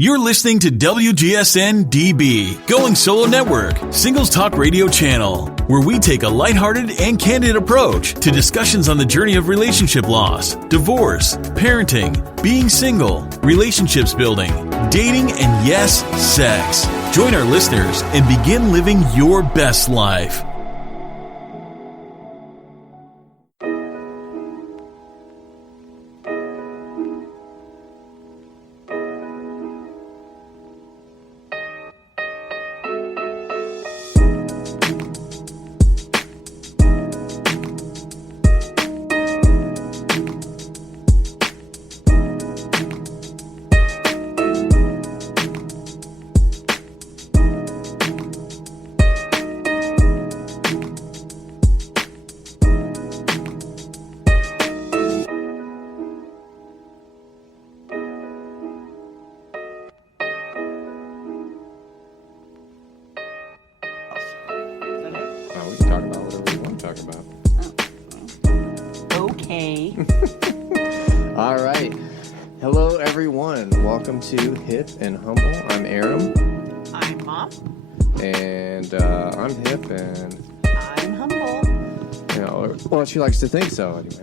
You're listening to WGSN-DB, Going Solo Network, Singles Talk Radio channel, where we take a lighthearted and candid approach to discussions on the journey of relationship loss, divorce, parenting, being single, relationships building, dating, and yes, sex. Join our listeners and begin living your best life. To Hip and Humble. I'm Aram. I'm Mom. And I'm hip and I'm humble. You know, well, she likes to think so, anyway.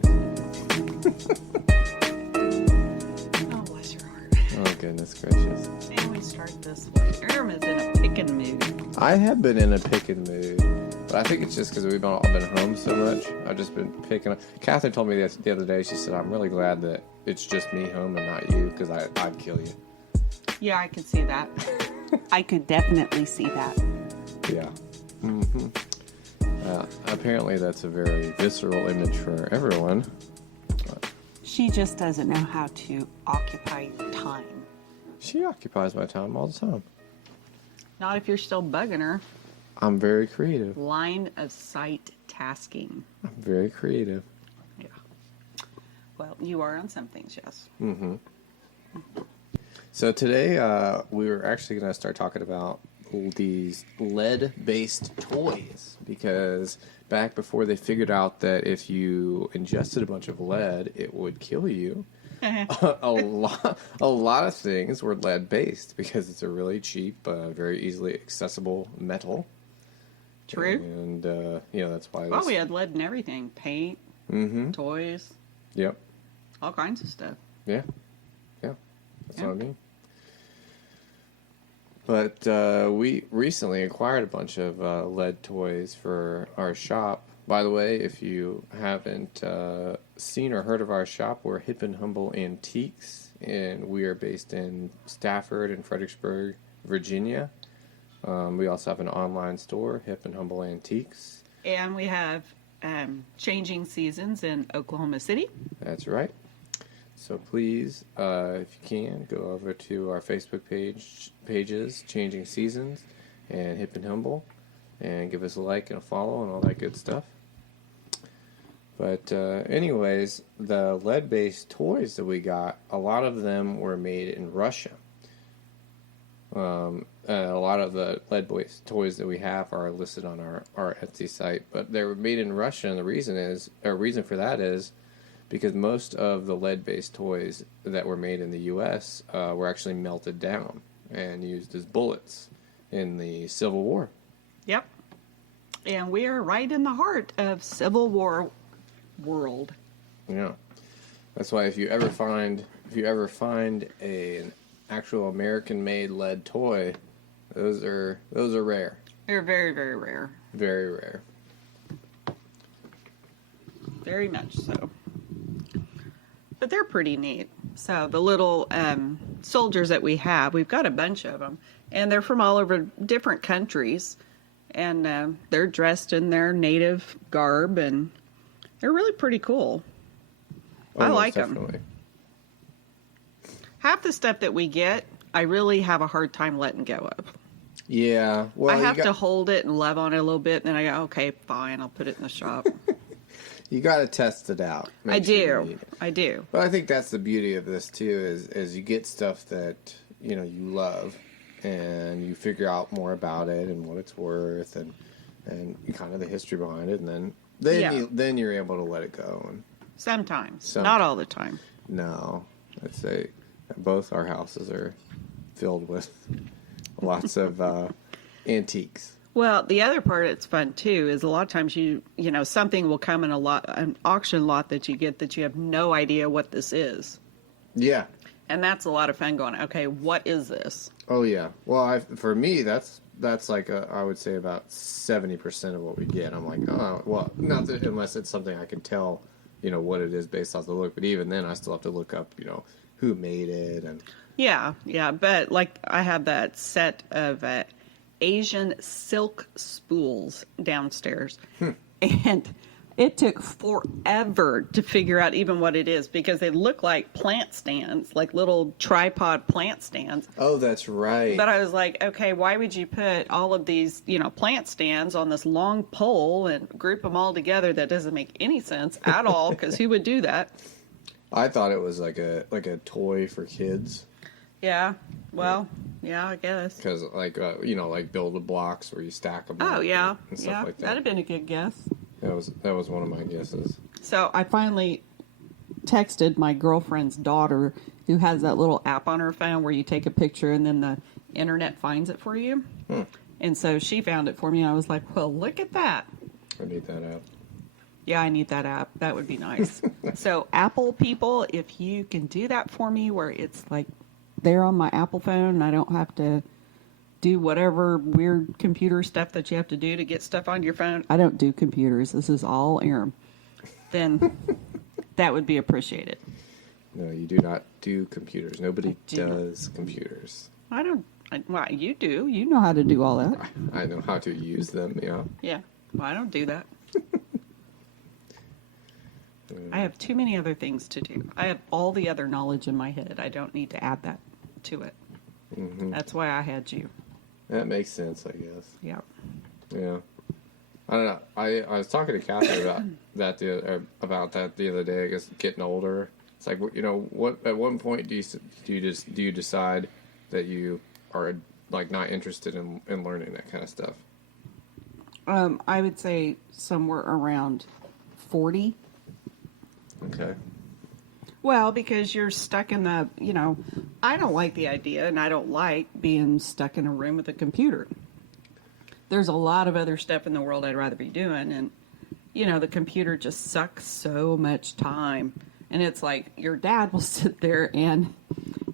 Oh, bless your heart. Oh, goodness gracious. And we start this way. Aram is in a pickin' mood. I have been in a pickin' mood, but I think it's just because we've all been home so much. I've just been picking up. Catherine told me the other day, she said, I'm really glad that it's just me home and not you, because I'd kill you. Yeah, I could see that. I could definitely see that. Yeah. Mm-hmm. Apparently that's a very visceral image for everyone. She just doesn't know how to occupy time. She occupies my time all the time. Not if you're still bugging her. I'm very creative. Line of sight tasking. I'm very creative. Yeah. Well, you are on some things, yes. Mm-hmm. So today we were actually going to start talking about these lead-based toys, because back before they figured out that if you ingested a bunch of lead, it would kill you, a lot of things were lead-based because it's a really cheap, very easily accessible metal. True. And, that's why... Well, we had lead in everything. Paint, toys. Yep. All kinds of stuff. Yeah. That's what I mean. But we recently acquired a bunch of lead toys for our shop. By the way, if you haven't seen or heard of our shop, we're Hip and Humble Antiques, and we are based in Stafford and Fredericksburg, Virginia. We also have an online store, Hip and Humble Antiques. And we have Changing Seasons in Oklahoma City. That's right. So please, if you can, go over to our Facebook pages, Changing Seasons and Hip and Humble, and give us a like and a follow and all that good stuff. But anyways, the lead-based toys that we got, a lot of them were made in Russia. A lot of the lead-based toys that we have are listed on our Etsy site, but they were made in Russia, and the reason for that is because most of the lead-based toys that were made in the U.S. Were actually melted down and used as bullets in the Civil War. Yep. And we are right in the heart of Civil War world. Yeah. That's why if you ever find an actual American-made lead toy, those are rare. They're very, very rare. Very rare. Very much so. But they're pretty neat. So the little soldiers that we have, we've got a bunch of them. And they're from all over different countries. And they're dressed in their native garb. And they're really pretty cool. Oh, I like definitely. them. Half the stuff that we get, I really have a hard time letting go of. Yeah. Well, I have to hold it and love on it a little bit. And then I go, okay, fine, I'll put it in the shop. You got to test it out. I do. But I think that's the beauty of this too, is you get stuff that you love, and you figure out more about it and what it's worth, and kind of the history behind it, and then you're able to let it go. And sometimes, not all the time. No, I'd say both our houses are filled with lots of antiques. Well, the other part that's fun too is a lot of times you know something will come in an auction lot that you get that you have no idea what this is. Yeah. And that's a lot of fun going, okay, what is this? Oh yeah. Well, for me that's like I would say about 70% of what we get. I'm like, oh well, not that, unless it's something I can tell, what it is based off the look. But even then, I still have to look up, who made it and. Yeah. But like I have that set of Asian silk spools downstairs. And it took forever to figure out even what it is because they look like plant stands, like little tripod plant stands. Oh, that's right. But I was like, okay, why would you put all of these, plant stands on this long pole and group them all together? That doesn't make any sense at all because who would do that? I thought it was like a toy for kids. Yeah. Well, yeah, I guess. Because like build blocks where you stack them. Oh yeah, and stuff like that. That'd have been a good guess. That was one of my guesses. So I finally texted my girlfriend's daughter, who has that little app on her phone where you take a picture and then the internet finds it for you. And so she found it for me. And I was like, well, look at that. I need that app. Yeah, I need that app. That would be nice. So Apple people, if you can do that for me where it's like there on my Apple phone and I don't have to do whatever weird computer stuff that you have to do to get stuff on your phone. I don't do computers. This is all Aram. Then that would be appreciated. No, you do not do computers. Nobody does computers. I don't. Well, you do. You know how to do all that. I know how to use them, yeah. Yeah. Well, I don't do that. I have too many other things to do. I have all the other knowledge in my head. I don't need to add that to it. Mm-hmm. That's why I had you. That makes sense, I guess. Yeah. Yeah. I don't know. I was talking to Kathy about that the other day. I guess getting older. It's like, what at one point do you decide that you are like not interested in learning that kind of stuff? I would say somewhere around 40. Okay. Well, because you're stuck in the, I don't like the idea, and I don't like being stuck in a room with a computer. There's a lot of other stuff in the world I'd rather be doing, and, the computer just sucks so much time. And it's like your dad will sit there and,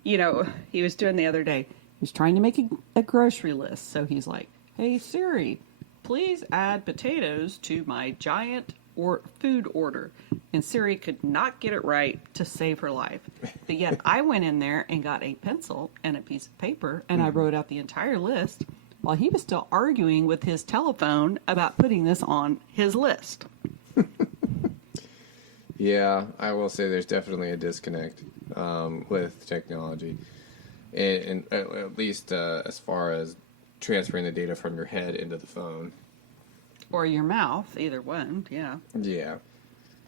he was doing the other day, he was trying to make a grocery list. So he's like, hey, Siri, please add potatoes to my giant food order. And Siri could not get it right to save her life. But yet I went in there and got a pencil and a piece of paper and I wrote out the entire list while he was still arguing with his telephone about putting this on his list. Yeah, I will say there's definitely a disconnect with technology. And at least as far as transferring the data from your head into the phone. Or your mouth, either one, yeah. Yeah.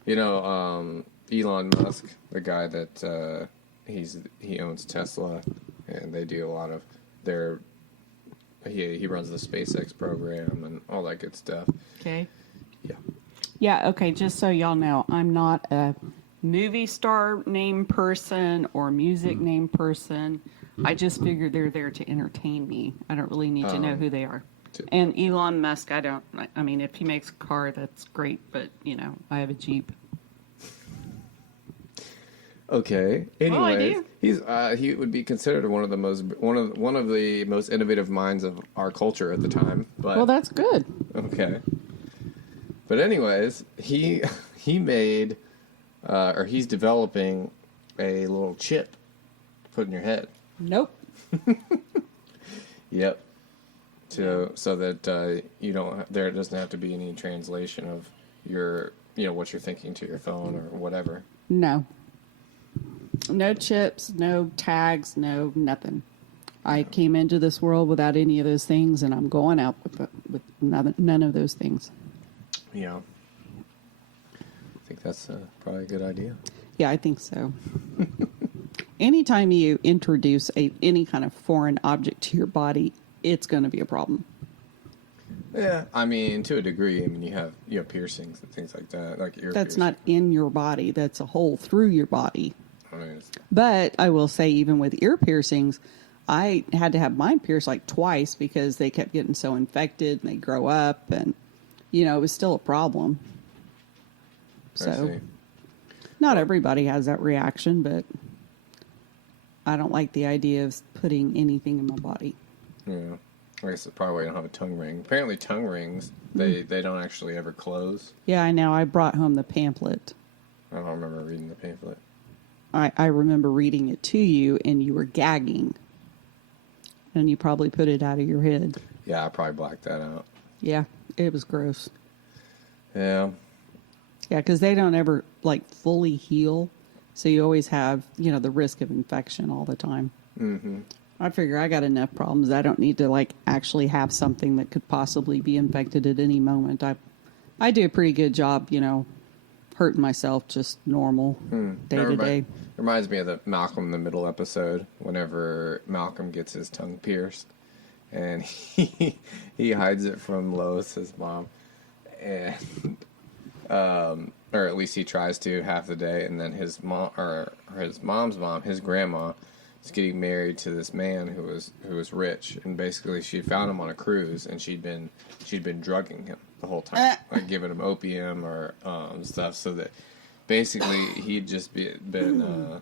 Elon Musk, the guy that he owns Tesla, and they do a lot of he runs the SpaceX program and all that good stuff. Okay. Yeah. Yeah, okay, just so y'all know, I'm not a movie star name person or music name person. I just figure they're there to entertain me. I don't really need to know who they are. And Elon Musk, I mean, if he makes a car, that's great, but, I have a Jeep. Okay. Anyway, he would be considered one of the most innovative minds of our culture at the time. But well, that's good. Okay. But anyways, he made or he's developing a little chip to put in your head. Nope. Yep. So that there doesn't have to be any translation of your what you're thinking to your phone or whatever. No chips, no tags, no nothing. I came into this world without any of those things, and I'm going out with none of those things. Yeah, I think that's probably a good idea. Yeah, I think so. Anytime you introduce any kind of foreign object to your body, it's going to be a problem. Yeah, I mean, to a degree. I mean, you have piercings and things like that, like ear. That's not in your body. That's a hole through your body. I mean, but I will say, even with ear piercings, I had to have mine pierced like twice because they kept getting so infected and they grow up, and it was still a problem. So not everybody has that reaction, but I don't like the idea of putting anything in my body. Yeah. I guess it's probably why you don't have a tongue ring. Apparently tongue rings, they don't actually ever close. Yeah, I know. I brought home the pamphlet. I don't remember reading the pamphlet. I remember reading it to you, and you were gagging. And you probably put it out of your head. Yeah, I probably blacked that out. Yeah, it was gross. Yeah. Yeah, because they don't ever, fully heal. So you always have, the risk of infection all the time. Mm-hmm. I figure I got enough problems. I don't need to, actually have something that could possibly be infected at any moment. I do a pretty good job, hurting myself just normal, day to day. Reminds me of the Malcolm in the Middle episode, whenever Malcolm gets his tongue pierced. And he hides it from Lois, his mom. And... or at least he tries to half the day, and then his mom, or his mom's mom, his grandma, is getting married to this man who was rich, and basically she found him on a cruise, and she'd been drugging him the whole time, giving him opium or stuff, so that basically he'd just been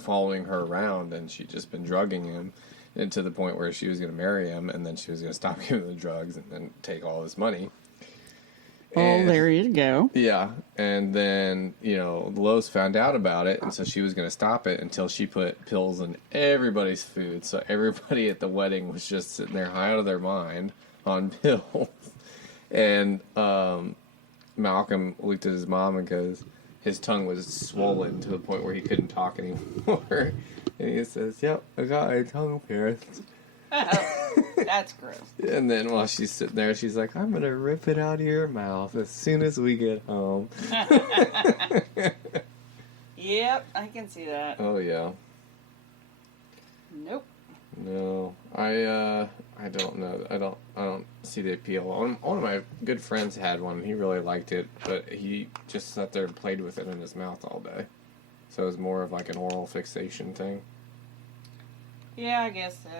following her around, and she'd just been drugging him, and to the point where she was going to marry him, and then she was going to stop giving the drugs and then take all his money. And, there you go. Yeah, and then, Lois found out about it, and so she was going to stop it until she put pills in everybody's food. So everybody at the wedding was just sitting there high out of their mind on pills. And Malcolm looked at his mom and goes, his tongue was swollen to the point where he couldn't talk anymore. And he says, "Yep, I got my tongue pierced." That's gross. And then while she's sitting there, she's like, "I'm going to rip it out of your mouth as soon as we get home." Yep, I can see that. Oh, yeah. Nope. No, I don't know. I don't see the appeal. One of my good friends had one. He really liked it, but he just sat there and played with it in his mouth all day. So it was more of like an oral fixation thing. Yeah, I guess so.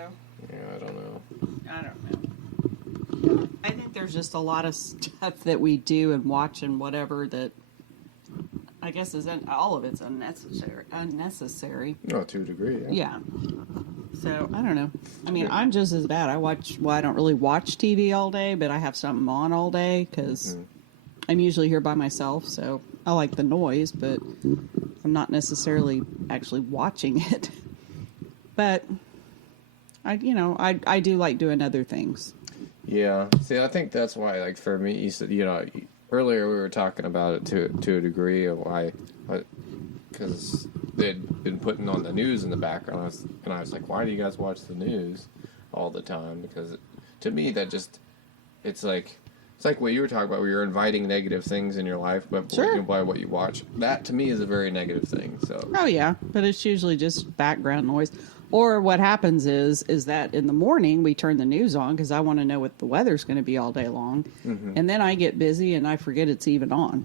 Yeah, I don't know. I think there's just a lot of stuff that we do and watch and whatever that I guess all of it's unnecessary. Oh, to a degree, yeah. Yeah. So, I don't know. I mean, I'm just as bad. I don't really watch TV all day, but I have something on all day because I'm usually here by myself, so I like the noise, but I'm not necessarily actually watching it. But I do like doing other things. Yeah. See, I think that's why, like, for me, you said, earlier we were talking about it to a degree of why, because they'd been putting on the news in the background, and I was like, why do you guys watch the news all the time? Because to me, that just, it's like what you were talking about, where you're inviting negative things in your life by what you watch. That, to me, is a very negative thing. So. Oh, yeah, but it's usually just background noise. Or what happens is that in the morning we turn the news on because I want to know what the weather's going to be all day long. Mm-hmm. And then I get busy and I forget it's even on.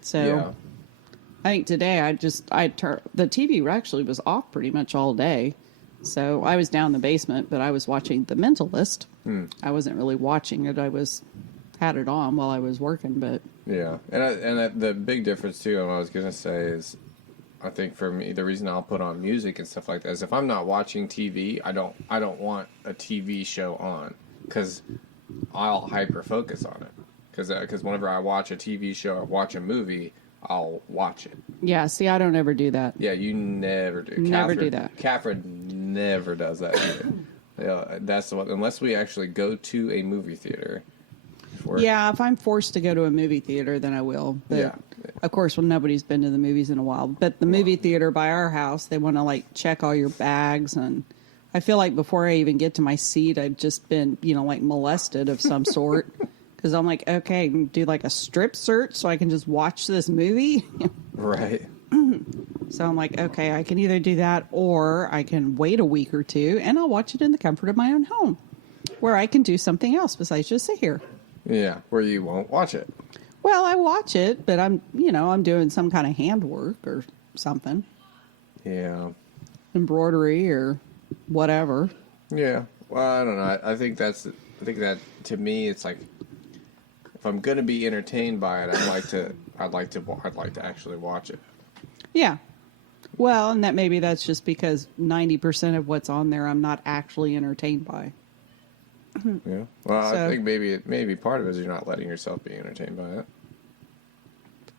So I think today the TV actually was off pretty much all day. So I was down in the basement, but I was watching The Mentalist. I wasn't really watching it. I had it on while I was working, but... Yeah. And the big difference, too, and what I was going to say is, I think for me, the reason I'll put on music and stuff like that is if I'm not watching TV, I don't want a TV show on because I'll hyper focus on it. Because whenever I watch a TV show or watch a movie, I'll watch it. Yeah, see, I don't ever do that. Yeah, you never do. Never do that. Catherine never does that either. Yeah, that's what, unless we actually go to a movie theater. Yeah, if I'm forced to go to a movie theater, then I will. But of course, nobody's been to the movies in a while. But the movie theater by our house, they want to check all your bags, and I feel like before I even get to my seat, I've just been molested of some sort. Because I'm like, okay, do a strip search so I can just watch this movie. Right. So I'm like, okay, I can either do that or I can wait a week or two and I'll watch it in the comfort of my own home, where I can do something else besides just sit here. Yeah, where you won't watch it. Well, I watch it, but I'm doing some kind of handwork or something. Yeah. Embroidery or whatever. Yeah. Well, I don't know. I think that to me, it's like if I'm gonna be entertained by it, I'd like to actually watch it. Yeah. Well, and that's just because 90% of what's on there I'm not actually entertained by. Yeah. Well, So- I think maybe part of it is you're not letting yourself be entertained by it.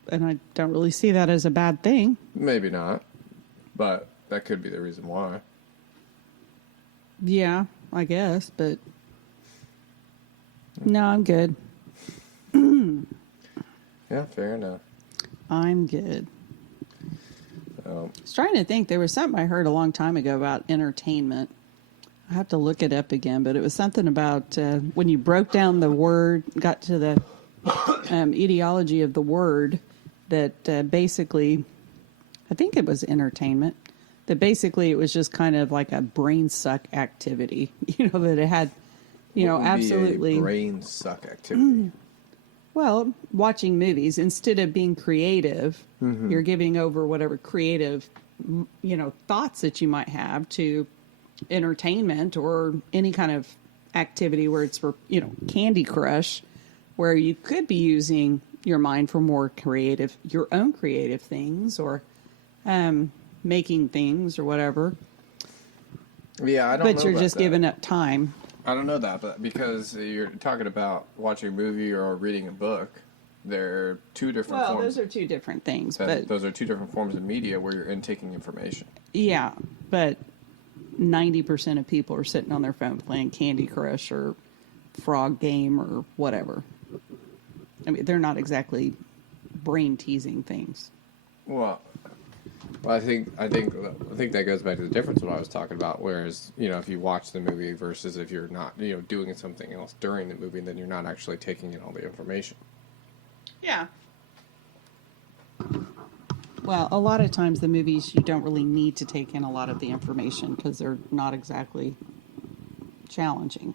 And I don't really see that as a bad thing. Maybe not, but that could be the reason why. Yeah, I guess, but no, I'm good. Yeah, fair enough. I'm good. So, I was trying to think. There was something I heard a long time ago about entertainment. I have to look it up again, but it was something about when you broke down the word, got to the etiology of the word, that basically, I think it was entertainment, that basically it was just kind of like a brain suck activity. You know, that it had, you know, what would be absolutely. a brain suck activity. Well, watching movies, instead of being creative, Mm-hmm. you're giving over whatever creative, you know, thoughts that you might have to entertainment or any kind of activity where it's for, you know, Candy Crush, where you could be using your mind for more creative, your own creative things, or making things or whatever. Yeah, I don't. But know you're about just that. giving up time. I don't know that, but because you're talking about watching a movie or reading a book, they're two different Well, forms. those are two different things, but Those are two different forms of media where you're intaking information. yeah, but 90% of people are sitting on their phone playing Candy Crush or Frog Game or whatever. I mean, they're not exactly brain teasing things. Well, I think that goes back to the difference what I was talking about. Whereas, you know, if you watch the movie versus if you're not, you know, doing something else during the movie, then you're not actually taking in all the information. Yeah. Well, a lot of times the movies, you don't really need to take in a lot of the information because they're not exactly challenging.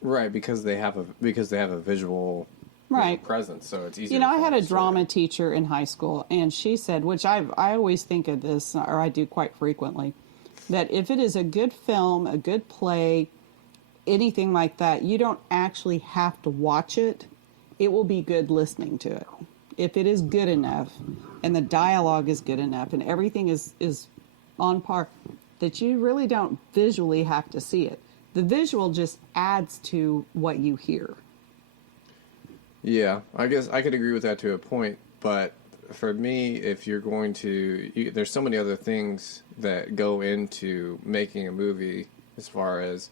Right, because they have a visual Right. presence, so it's easier. You know, to I had follow a the story. drama teacher in high school, and she said, which I always think of this, or I do quite frequently, that if it is a good film, a good play, anything like that, you don't actually have to watch it. It will be good listening to it. If it is good enough, and the dialogue is good enough, and everything is on par, that you really don't visually have to see it. The visual just adds to what you hear. Yeah, I guess I could agree with that to a point, but for me, if you're going to, there's so many other things that go into making a movie as far as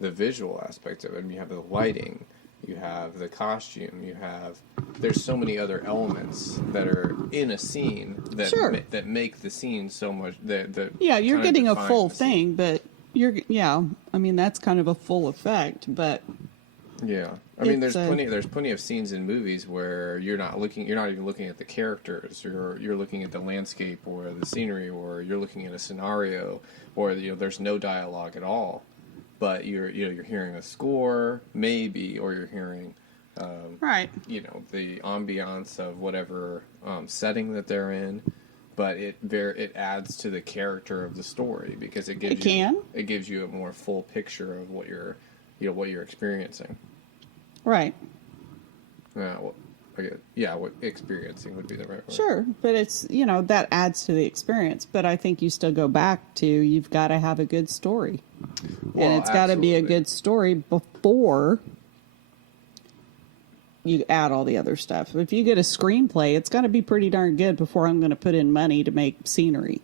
the visual aspect of it. I mean, you have the lighting, you have the costume, there's so many other elements that are in a scene that Sure. that make the scene so much. Yeah, you're kind of getting a define full the scene. thing, but I mean, that's kind of a full effect, but Yeah, I mean, It's there's plenty of scenes in movies where you're not even looking at the characters. You're looking at the landscape or the scenery, or you're looking at a scenario, or there's no dialogue at all, but you're hearing a score maybe, or you're hearing right. the ambiance of whatever setting that they're in. But it adds to the character of the story because it gives you a more full picture of what you're experiencing. Right. What experiencing would be the right word. Sure, but it's, that adds to the experience. But I think you still go back to, you've got to have a good story. Well, And it's got to be a absolutely. good story before you add all the other stuff. If you get a screenplay, it's got to be pretty darn good before I'm going to put in money to make scenery.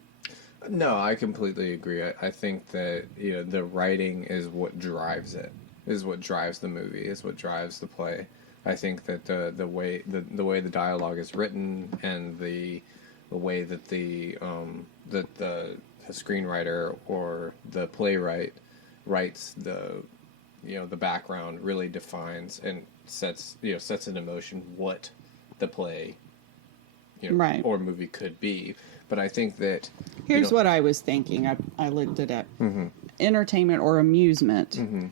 No, I completely agree. I think that the writing is what drives it, is what drives the movie, is what drives the play. I think that the way the dialogue is written and the way that the screenwriter or the playwright writes the background really defines and sets in motion what the play Right. or movie could be. But I think that Here's what I was thinking. I looked it up. Mm-hmm. Entertainment or amusement. Mm-hmm.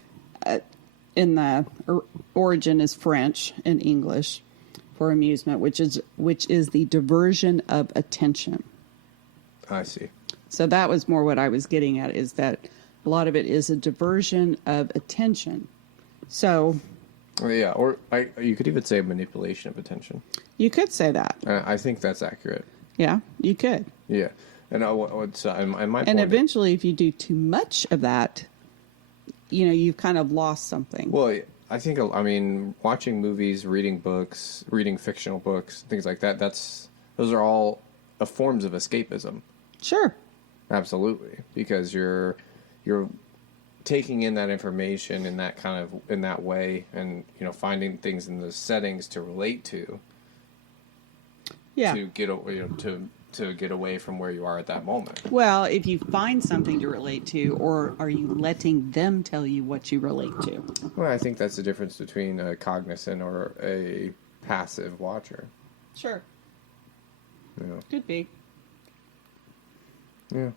In the origin is French and English for amusement, which is the diversion of attention. I see. So that was more what I was getting at, is that A lot of it is a diversion of attention. So, Yeah, or you could even say manipulation of attention. you could say that. I think that's accurate. Yeah, you could. Yeah, and what's and my And point eventually, if you do too much of that, you've kind of lost something. Well, I think watching movies, reading books, reading fictional books, things like that. Those are all forms of escapism. Sure. Absolutely, because you're taking in that information in that way, and finding things in those settings to relate to. Yeah. To get away from where you are at that moment. Well, if you find something to relate to, or are you letting them tell you what you relate to? Well, I think that's the difference between a cognizant or a passive watcher. Sure. Yeah. Could be. Yeah.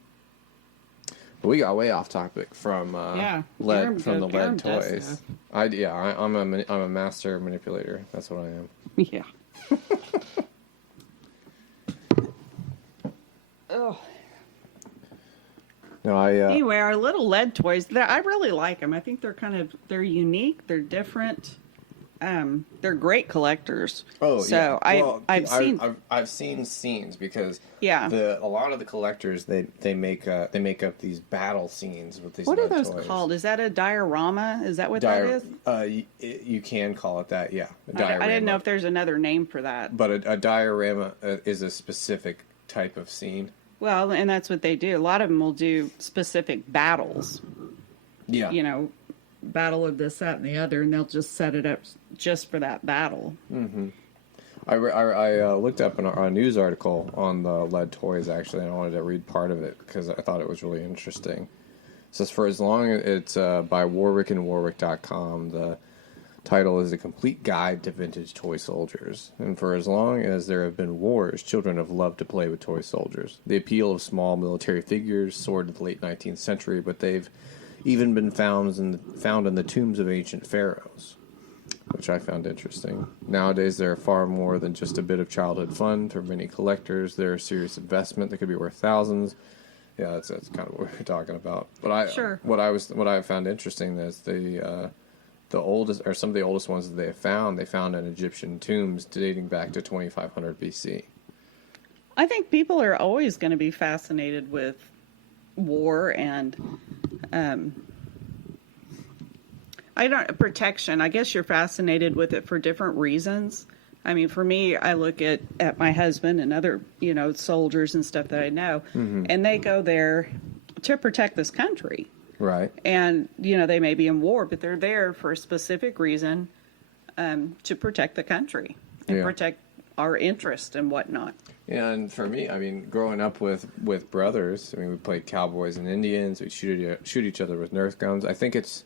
But we got way off topic from Aram lead does toys. stuff. I'm a master manipulator. That's what I am. Yeah. Oh. No, Anyway, our little lead toys, I really like them. I think they're unique, they're different. They're great collectors. Oh, so yeah. I've seen scenes because Yeah. a lot of the collectors they make up these battle scenes with these. What are lead those toys. called? Is that a diorama? Is that what that is? You can call it that, yeah. A I diorama. didn't know if there's another name for that. But a diorama is a specific type of scene. Well, and that's what they do. A lot of them will do specific battles. Yeah. Battle of this, that, and the other, and they'll just set it up just for that battle. Mm-hmm. I looked up a news article on the lead toys, actually, and I wanted to read part of it because I thought it was really interesting. It says, for as long as it's by warwickandwarwick.com, the title is A Complete Guide to Vintage Toy Soldiers. And for as long as there have been wars, children have loved to play with toy soldiers. The appeal of small military figures soared to the late 19th century, but they've even been found in the tombs of ancient pharaohs, which I found interesting. Nowadays, they're far more than just a bit of childhood fun. For many collectors, they're a serious investment that could be worth thousands. Yeah, that's kind of what we're talking about. But Sure. What I found interesting is the oldest, or some of the oldest ones that they found in Egyptian tombs dating back to 2500 BC. I think people are always going to be fascinated with war and protection. I guess you're fascinated with it for different reasons. I mean, for me, I look at my husband and other, soldiers and stuff that I know, and they go there to protect this country. Right. And, they may be in war, but they're there for a specific reason, to protect the country and protect our interest and whatnot. And for me, I mean, growing up with brothers, I mean, we played cowboys and Indians. We shoot each other with Nerf guns. I think it's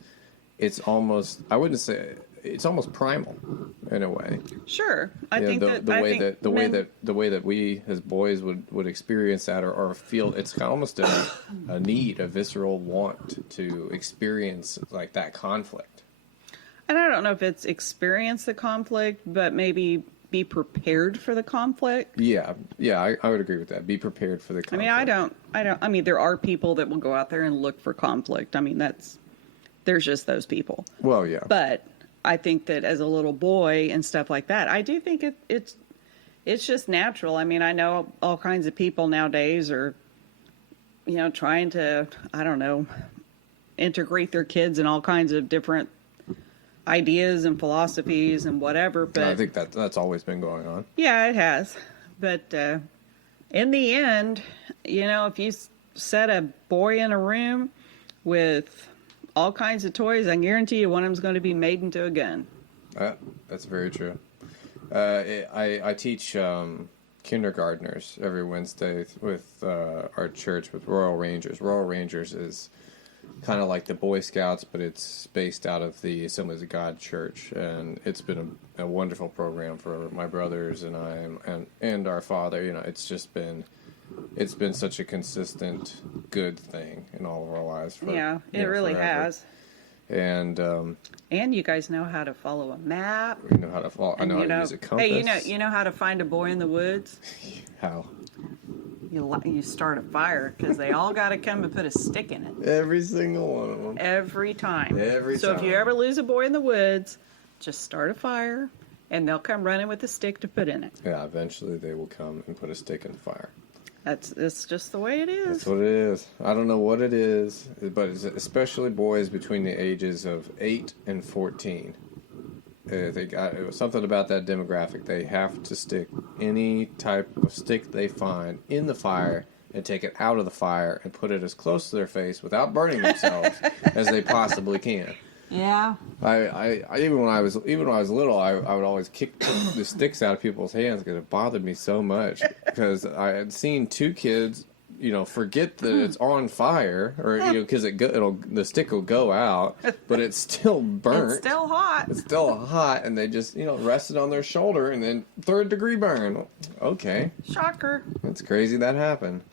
almost, I wouldn't say, it's almost primal in a way. Sure, I think the way that we as boys would experience that or feel, it's almost a need, a visceral want to experience like that conflict. And I don't know if it's experience the conflict, but maybe be prepared for the conflict. Yeah, I would agree with that. Be prepared for the conflict. I mean, there are people that will go out there and look for conflict. I mean, there's just those people. Well, yeah. But I think that as a little boy and stuff like that, I do think it's just natural. I mean, I know all kinds of people nowadays are, trying to, I don't know, integrate their kids in all kinds of different ideas and philosophies and whatever. But I think that's always been going on. Yeah, it has. But in the end, if you set a boy in a room with all kinds of toys, I guarantee you one of them's going to be made into a gun. That's very true. I teach kindergartners every Wednesday with our church with Royal Rangers. Royal Rangers is kind of like the Boy Scouts, but it's based out of the Assemblies of God Church, and it's been a wonderful program for my brothers and I and our father. It's been such a consistent good thing in all of our lives. It really has. And you guys know how to follow a map. We know how to follow. I know how to use a compass. Hey, you know how to find a boy in the woods. How? you start a fire because they all got to come and put a stick in it. Every single one of them. Every time. So if you ever lose a boy in the woods, just start a fire, and they'll come running with a stick to put in it. Yeah, eventually they will come and put a stick in the fire. It's just the way it is. That's what it is. I don't know what it is, but it's especially boys between the ages of 8 and 14. It was something about that demographic. They have to stick any type of stick they find in the fire and take it out of the fire and put it as close to their face without burning themselves as they possibly can. Yeah. I even when I was little, I would always kick the sticks out of people's hands because it bothered me so much. Because I had seen 2 kids, forget that it's on fire, or because the stick will go out, but it's still burnt. It's still hot. It's still hot, and they just rested on their shoulder, and then 3rd degree burn. Okay, Shocker. that's crazy that happened.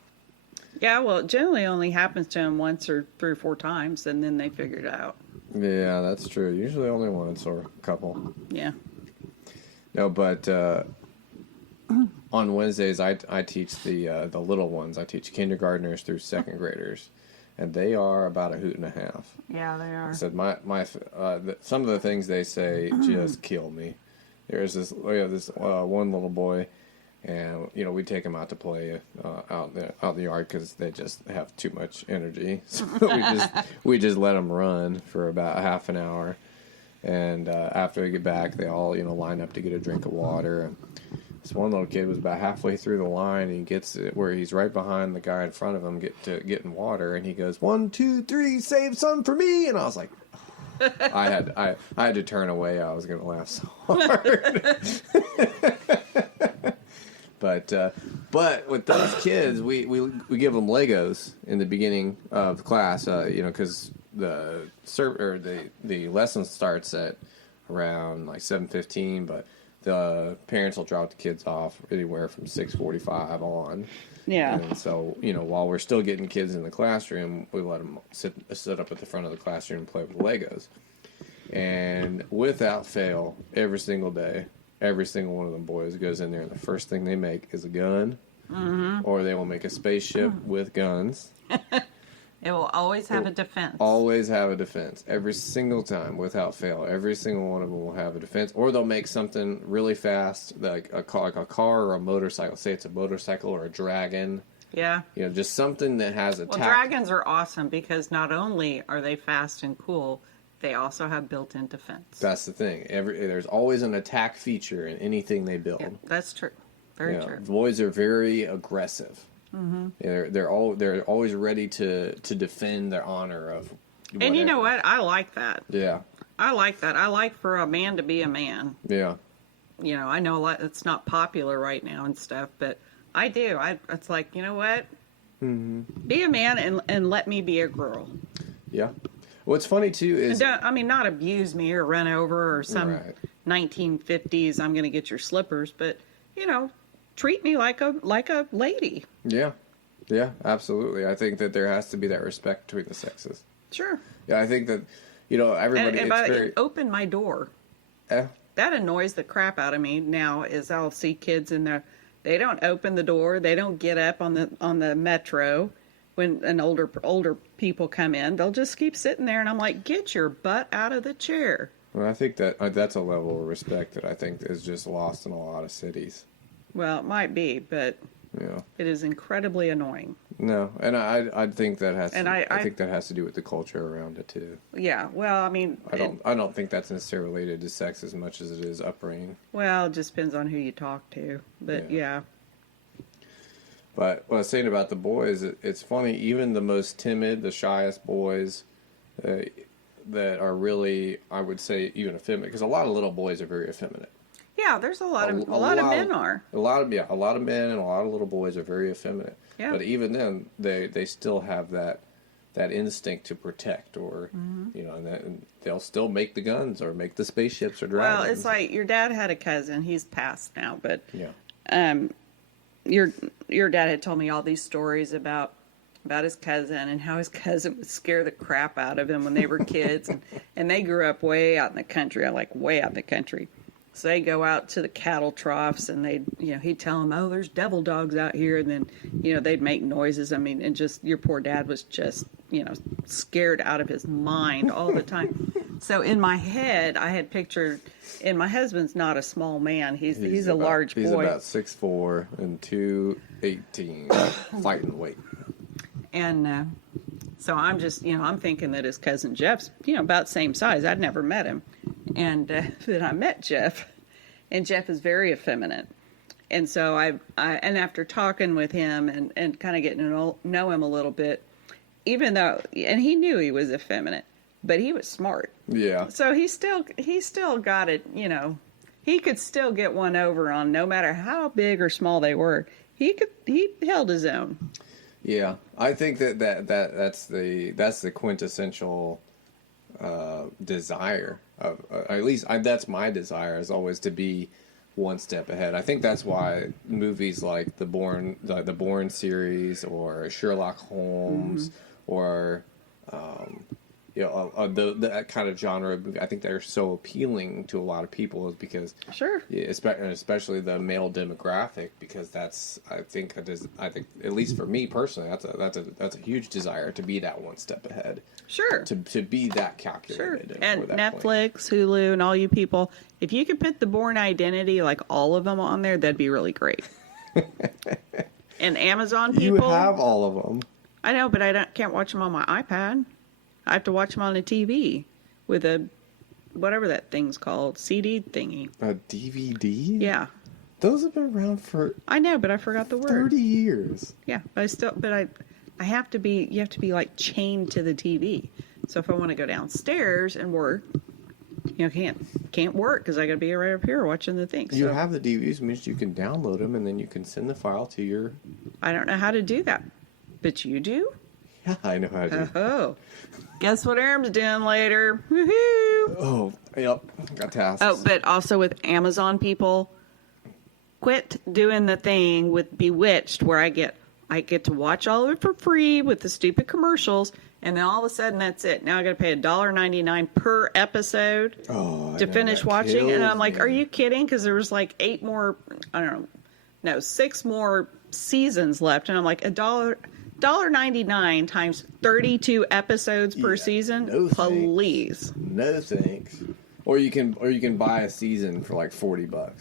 Yeah, well, it generally only happens to them once or 3 or 4 times, and then they figure it out. Yeah, that's true. Usually only once or a couple. Yeah. No, but on Wednesdays I teach the little ones. I teach kindergartners through 2nd graders, and they are about a hoot and a half. Yeah, they are. I said some of the things they say just kill me. There's we have this one little boy, and we take him out to play out in the yard because they just have too much energy. So we just let them run for about half an hour, and after we get back, they all line up to get a drink of water. And this one little kid was about halfway through the line, and he gets it where he's right behind the guy in front of him getting water, and he goes 1, 2, 3, save some for me, and I was like. I had to turn away. I was going to laugh so hard. But with those kids, we give them Legos in the beginning of the class, because the lesson starts at around like 7:15, but the parents will drop the kids off anywhere from 6:45 on. Yeah. And so, while we're still getting kids in the classroom, we let them sit up at the front of the classroom and play with Legos. And without fail, every single day, every single one of them boys goes in there, and the first thing they make is a gun, or they will make a spaceship with guns. It will always have a defense. Always have a defense. Every single time, without fail. Every single one of them will have a defense. Or they'll make something really fast, like a car or a motorcycle. Say it's a motorcycle or a dragon. Yeah. Just something that has a Well, dragons are awesome because not only are they fast and cool, they also have built-in defense. That's the thing. There's always an attack feature in anything they build. Yeah, that's true. Very true. Boys are very aggressive. Mm-hmm. They're always ready to defend their honor of. Whatever. And you know what? I like that. Yeah. I like that. I like for a man to be a man. Yeah. I know a lot. It's not popular right now and stuff, but I do. It's like, you know what? Mm-hmm. Be a man and let me be a girl. Yeah. What's funny too is not abuse me or run over or some right. 1950s. I'm going to get your slippers, but treat me like a lady. Yeah. Yeah, absolutely. I think that there has to be that respect between the sexes. Sure. Yeah, I think that, everybody... And open my door. That annoys the crap out of me now is I'll see kids in there. They don't open the door. They don't get up on the metro when an older people come in. They'll just keep sitting there, and I'm like, get your butt out of the chair. Well, I think that's a level of respect that I think is just lost in a lot of cities. Well, it might be, but it is incredibly annoying. No, and I think that has. I think that has to do with the culture around it too. Yeah, well, I mean, I don't think that's necessarily related to sex as much as it is upbringing. Well, it just depends on who you talk to, but yeah. But what I was saying about the boys, it's funny. Even the most timid, the shyest boys, that are really, I would say, even effeminate, because a lot of little boys are very effeminate. Yeah, there's a lot of men are. A lot of men and a lot of little boys are very effeminate. Yeah. But even then, they still have that instinct to protect, or and they'll still make the guns or make the spaceships or dragons. Well, it's like your dad had a cousin. He's passed now, but your dad had told me all these stories about his cousin and how his cousin would scare the crap out of him when they were kids, and they grew up way out in the country. Way out in the country. So they go out to the cattle troughs, and he'd tell them, "Oh, there's devil dogs out here," and then, they'd make noises. I mean, and just your poor dad was just, scared out of his mind all the time. So in my head, I had pictured, and my husband's not a small man. He's a large boy. He's about 6'4" and 218 fighting weight. And so I'm just, I'm thinking that his cousin Jeff's, about the same size. I'd never met him. And then I met Jeff, and Jeff is very effeminate. And so and after talking with him and kind of getting to know him a little bit, even though, and he knew he was effeminate, but he was smart. Yeah. So he still got it, he could still get one over on no matter how big or small they were. He held his own. Yeah. I think that's the quintessential desire of, at least that's my desire, is always to be one step ahead. I think that's why movies like the Bourne series or Sherlock Holmes or that kind of genre of movie, I think they're so appealing to a lot of people, is because especially the male demographic, because that's I think at least for me personally, that's a huge desire, to be that one step ahead. Sure. To be that calculated. Sure. And Netflix, Hulu, and all you people, if you could put the Bourne Identity, like all of them on there, that'd be really great. And Amazon people. You have all of them. I know, but can't watch them on my iPad. I have to watch them on a TV with a, whatever that thing's called, CD thingy. A DVD? Yeah. Those have been around for... I know, but I forgot the word. 30 years. Yeah, but I have to be, you have to be like chained to the TV. So if I want to go downstairs and work, can't work because I got to be right up here watching the thing. You have the DVDs, means you can download them, and then you can send the file to your... I don't know how to do that, but you do? Yeah, I know how to do. Oh, guess what Aram's doing later? Woohoo! Oh, yep, got tasks. Oh, but also with Amazon people, quit doing the thing with Bewitched where I get to watch all of it for free with the stupid commercials, and then all of a sudden that's it. Now I got to pay $1.99 per episode to finish watching, and I'm like, are you kidding? Because there was like 6 more seasons left, and I'm like, $1.99 times 32 episodes per season. No please. Thanks. No thanks. Or you can buy a season for like $40.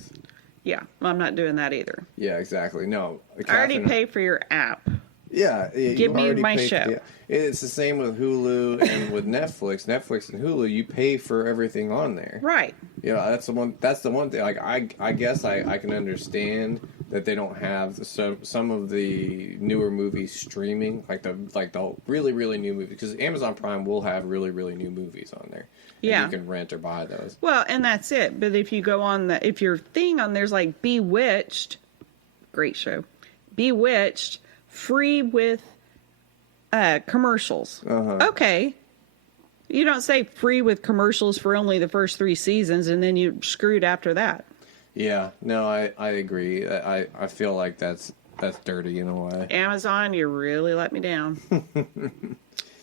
Yeah, I'm not doing that either. Yeah, exactly. No, I already pay for your app. Yeah, give me my show. Yeah. It's the same with Hulu and with Netflix. Netflix and Hulu, you pay for everything on there. Right. Yeah, that's the one thing. Like I guess I can understand that they don't have some of the newer movies streaming, like the really really new movies, because Amazon Prime will have really really new movies on there. Yeah. You can rent or buy those. Well, and that's it. But if you go on if your thing on there's like Bewitched, great show, Bewitched, free with commercials. Okay. You don't say free with commercials for only the first 3 seasons and then you're screwed after that. Yeah, no, I agree. I feel like that's dirty in a way. Amazon, you really let me down.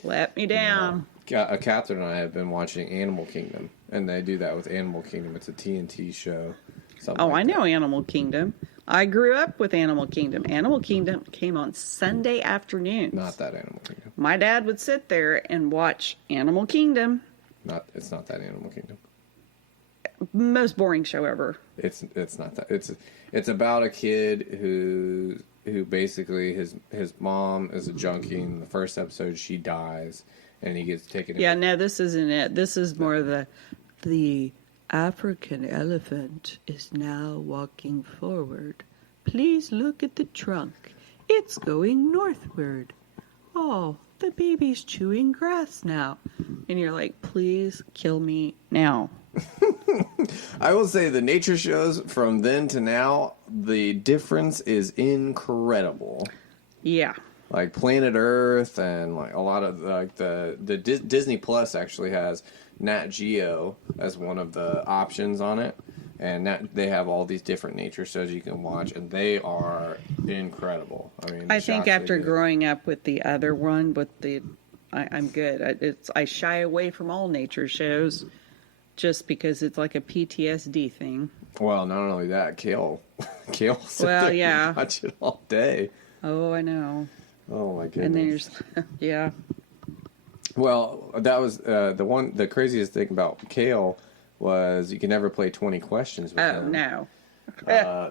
Let me down. Yeah. Catherine and I have been watching Animal Kingdom, and they do that with Animal Kingdom. It's a TNT show. I know Animal Kingdom. I grew up with Animal Kingdom. Animal Kingdom came on Sunday afternoons. Not that Animal Kingdom. My dad would sit there and watch Animal Kingdom. It's not that Animal Kingdom. Most boring show ever. It's not that. It's about a kid who basically his mom is a junkie. In the first episode, she dies, and he gets taken. Yeah, no, this isn't it. This is more the African elephant is now walking forward. Please look at the trunk. It's going northward. Oh, the baby's chewing grass now. And you're like, please kill me now. I will say the nature shows from then to now, the difference is incredible. Yeah. Like Planet Earth and like a lot of like the Disney Plus actually has Nat Geo as one of the options on it, and they have all these different nature shows you can watch, and they are incredible. I mean, I think after growing up with the other one, I'm good. I shy away from all nature shows just because it's like a PTSD thing. Well, not only that, Kale sit Well, there yeah. and watch it all day. Oh, I know. Oh my goodness. And then you're just, yeah. Well, that was the craziest thing about Kale was you can never play 20 questions with Oh, him. no.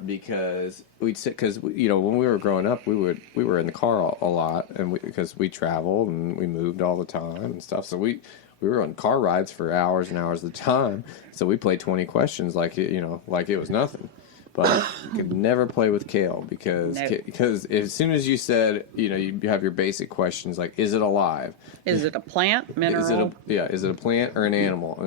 Because we'd sit, because when we were growing up, we were in the car a lot, and because we traveled and we moved all the time and stuff, so we were on car rides for hours and hours at a time. So we played 20 questions like it was nothing. But you could never play with Kale because as soon as you said you have your basic questions like, is it alive? Is it a plant, mineral? Is it a plant or an animal?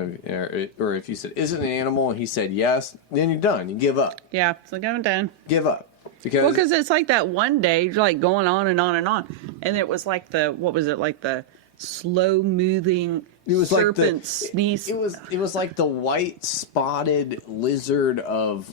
Or if you said, is it an animal? And he said yes, then you're done. You give up. Yeah, it's like I'm done. Give up. Because it's like that one day, like going on and on and on. And it was like the slow moving serpent sneeze. It was like the white spotted lizard of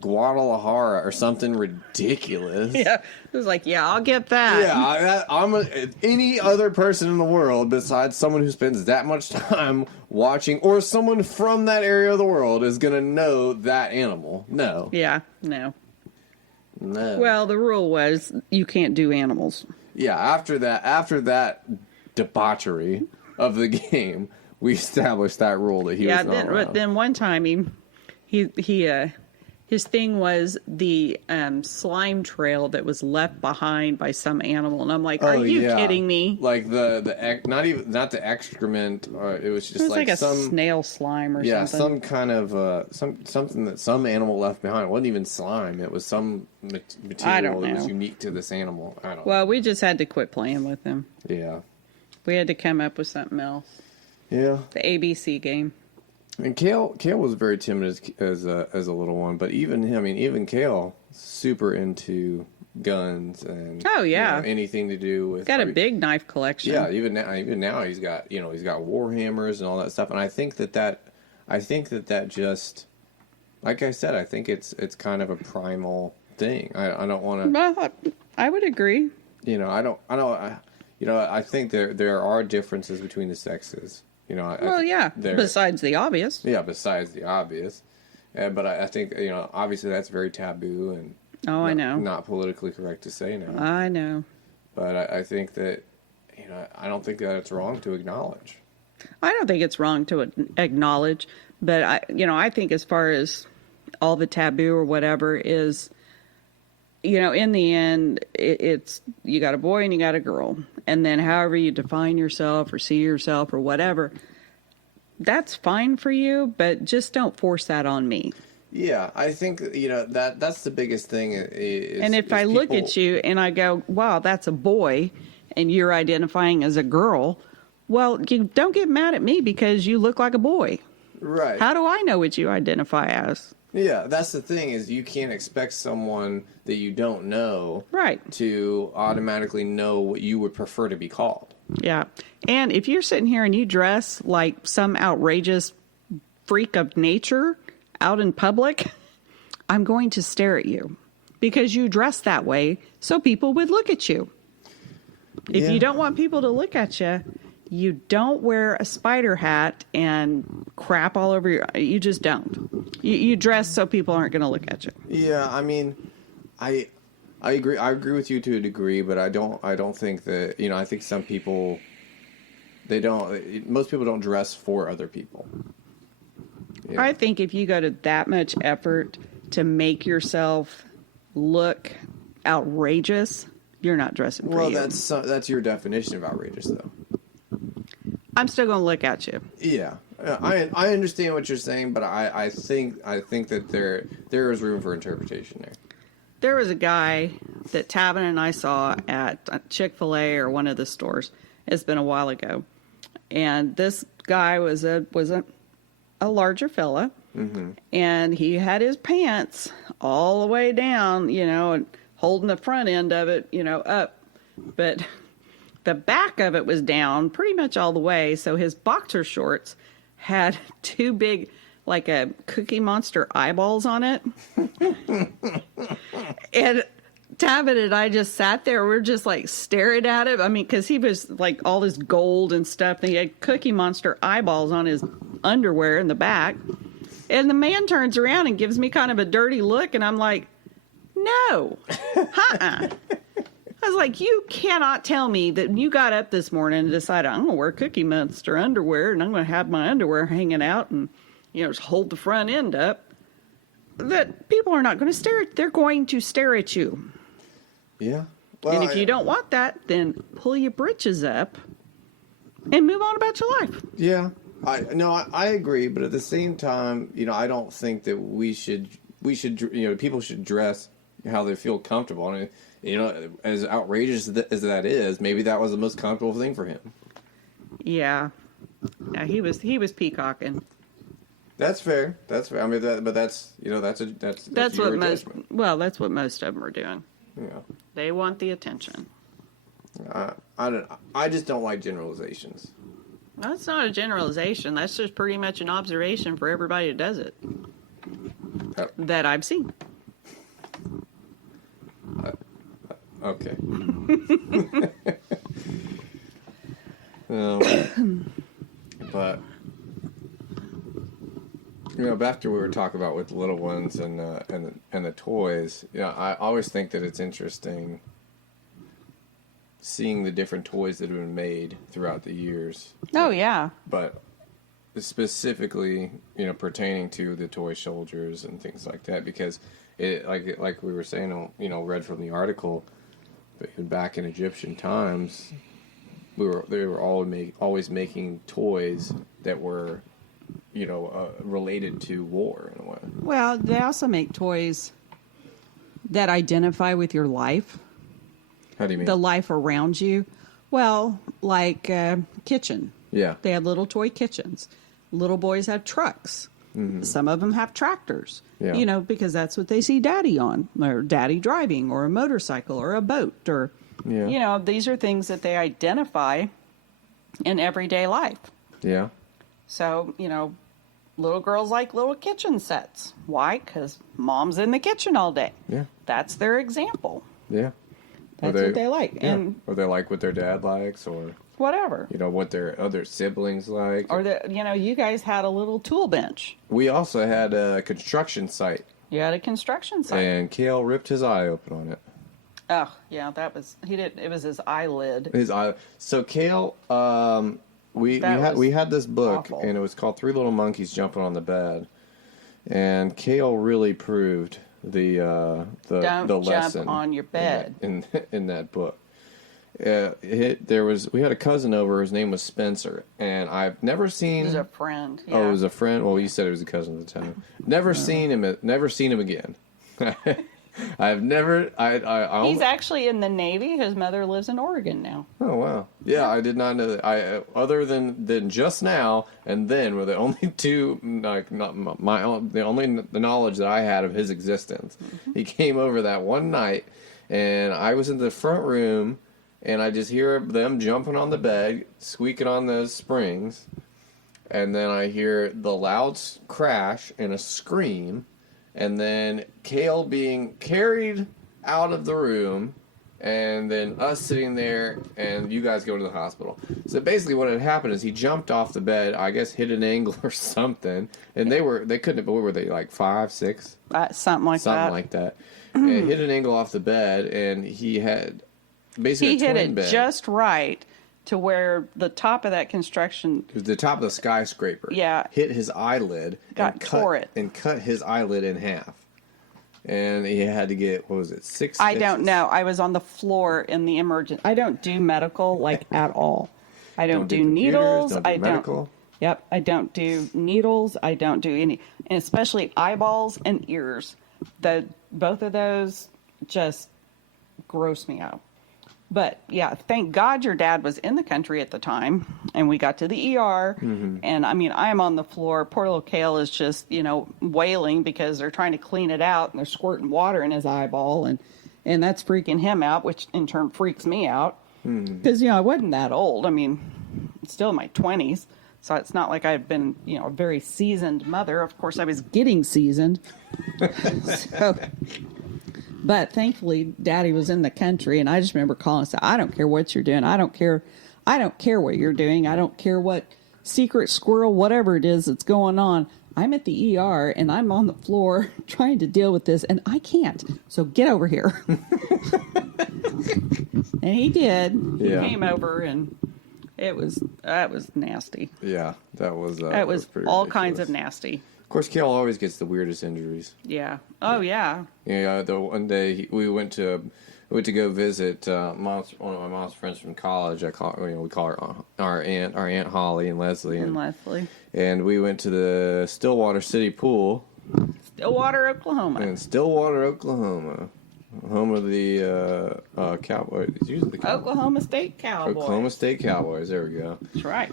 Guadalajara or something ridiculous. Yeah, it was like, yeah, I'll get that. Yeah, any other person in the world besides someone who spends that much time watching, or someone from that area of the world, is gonna know that animal. No. Yeah, no. No. Well, the rule was you can't do animals. Yeah, after that debauchery of the game, we established that rule that he was not around. But then one time he his thing was the slime trail that was left behind by some animal, and I'm like, are you kidding me? Like not the excrement. It was just it was like a some snail slime or something. Yeah, some kind of something that some animal left behind. It wasn't even slime. It was some material that was unique to this animal. I don't know. Well, we just had to quit playing with them. Yeah. We had to come up with something else. Yeah. The ABC game. And Kale was very timid as a little one, but even Kale, super into guns and anything to do with. Got a big knife collection. Yeah, even now he's got war hammers and all that stuff, and I think that just, like I said, I think it's kind of a primal thing. I don't want to. Well, I would agree. I think there are differences between the sexes. Besides the obvious. Yeah, besides the obvious. But I think, obviously that's very taboo and I know. Not politically correct to say now. I know. But I think that, I don't think that it's wrong to acknowledge. I don't think it's wrong to acknowledge, but I think as far as all the taboo or whatever is, in the end, it's you got a boy and you got a girl. And then however you define yourself or see yourself or whatever, that's fine for you, but just don't force that on me. Yeah, I think, that's the biggest thing. And if I look at you and I go, wow, that's a boy, and you're identifying as a girl, well, you don't get mad at me because you look like a boy. Right. How do I know what you identify as? Yeah, that's the thing, is you can't expect someone that you don't know to automatically know what you would prefer to be called. Yeah. And if you're sitting here and you dress like some outrageous freak of nature out in public, I'm going to stare at you because you dress that way so people would look at you. If you don't want people to look at you, you don't wear a spider hat and crap all over you just don't. You dress so people aren't going to look at you. Yeah, I agree. I agree with you to a degree, but I don't think that, I think some people, most people don't dress for other people. Yeah. I think if you go to that much effort to make yourself look outrageous, you're not dressing for you. Well, that's your definition of outrageous, though. I'm still going to look at you. Yeah, I understand what you're saying, but I think that there is room for interpretation there. There was a guy that Tavin and I saw at Chick-fil-A or one of the stores. It's been a while ago, and this guy was a larger fella, and he had his pants all the way down, and holding the front end of it, up, but the back of it was down pretty much all the way. So his boxer shorts had two big, like a Cookie Monster eyeballs on it. And Tavin and I just sat there. We're just like staring at him. I mean, because he was like all this gold and stuff. And he had Cookie Monster eyeballs on his underwear in the back. And the man turns around and gives me kind of a dirty look, and I'm like, no, I was like, you cannot tell me that you got up this morning and decided I'm going to wear Cookie Monster underwear and I'm going to have my underwear hanging out and, just hold the front end up. That people are not going to stare at, they're going to stare at you. Yeah. Well, and if you don't want that, then pull your britches up and move on about your life. Yeah. I agree, but at the same time, I don't think that we should, people should dress how they feel comfortable. And, as outrageous as that is, maybe that was the most comfortable thing for him. Yeah. Yeah, he was peacocking. That's fair. That's fair. I mean, that's what most. Judgment. Well, that's what most of them are doing. Yeah. They want the attention. I just don't like generalizations. That's not a generalization. That's just pretty much an observation for everybody that does it. That I've seen. Okay. But back to what we were talking about with the little ones and the toys. I always think that it's interesting seeing the different toys that have been made throughout the years. Oh yeah. But specifically, pertaining to the toy soldiers and things like that, because it, like we were saying, read from the article, but back in Egyptian times, they were always making toys that were, related to war in a way. Well, they also make toys that identify with your life. How do you mean? The life around you. Well, like kitchen. Yeah. They have little toy kitchens. Little boys have trucks. Mm-hmm. Some of them have tractors. Yeah. Because that's what they see daddy on, or daddy driving, or a motorcycle, or a boat, or, these are things that they identify in everyday life. Yeah. So, little girls like little kitchen sets. Why? Because mom's in the kitchen all day. Yeah. That's their example. Yeah. That's what they like. Yeah. And or they like what their dad likes, or whatever. What their other siblings like. Or you guys had a little tool bench. We also had a construction site. You had a construction site. And Kale ripped his eye open on it. Oh, yeah, it was his eyelid. His eye. So Kale, we had this book, awful. And it was called Three Little Monkeys Jumping on the Bed. And Kale really proved the Don't lesson jump on your bed in that book. We had a cousin over. His name was Spencer, and I've never seen. It was a friend. Yeah. Oh, it was a friend. Well, you said it was a cousin at the time. Never seen him. Never seen him again. I've never. He's actually in the Navy. His mother lives in Oregon now. Oh wow! Yeah, I did not know that. Other than just now and then were the only two, like not the only the knowledge that I had of his existence. Mm-hmm. He came over that one night, and I was in the front room, and I just hear them jumping on the bed, squeaking on those springs, and then I hear the loud crash and a scream. And then Kale being carried out of the room, and then us sitting there, and you guys go to the hospital. So basically what had happened is he jumped off the bed, I guess hit an angle or something, and they couldn't, but what were they, like 5, 6? Something like that. And hit an angle off the bed, and he had basically he hit it bed. Just right to where the top of that construction... It was the top of the skyscraper. Yeah. Hit his eyelid. Tore it. And cut his eyelid in half. And he had to get, 6 stitches? I don't know. I was on the floor in the emergency. I don't do medical, at all. I don't do needles. Don't do medical. Yep. I don't do needles. I don't do any... And especially eyeballs and ears. Both of those just gross me out. But, yeah, thank God your dad was in the country at the time, and we got to the ER, and, I am on the floor. Poor little Kale is just, wailing because they're trying to clean it out, and they're squirting water in his eyeball, and that's freaking him out, which in turn freaks me out, because, I wasn't that old. Still in my 20s, so it's not like I've been, a very seasoned mother. Of course, I was getting seasoned. But thankfully, Daddy was in the country, and I just remember calling and saying, I don't care what you're doing. I don't care what you're doing. I don't care what secret squirrel, whatever it is that's going on. I'm at the ER and I'm on the floor trying to deal with this and I can't. So get over here. And he did. Yeah. He came over and that was nasty. Yeah, that was pretty all ridiculous. kinds of nasty. Of course, Kale always gets the weirdest injuries. Yeah. Oh yeah. Yeah, the one day we went to go visit one of my mom's friends from college. We call her our aunt Holly and Leslie. And we went to the Stillwater City Pool. Stillwater, Oklahoma. In Stillwater, Oklahoma. Home of the Cowboys. It's usually the Cowboys. Oklahoma State Cowboys. Oklahoma State Cowboys. There we go. That's right.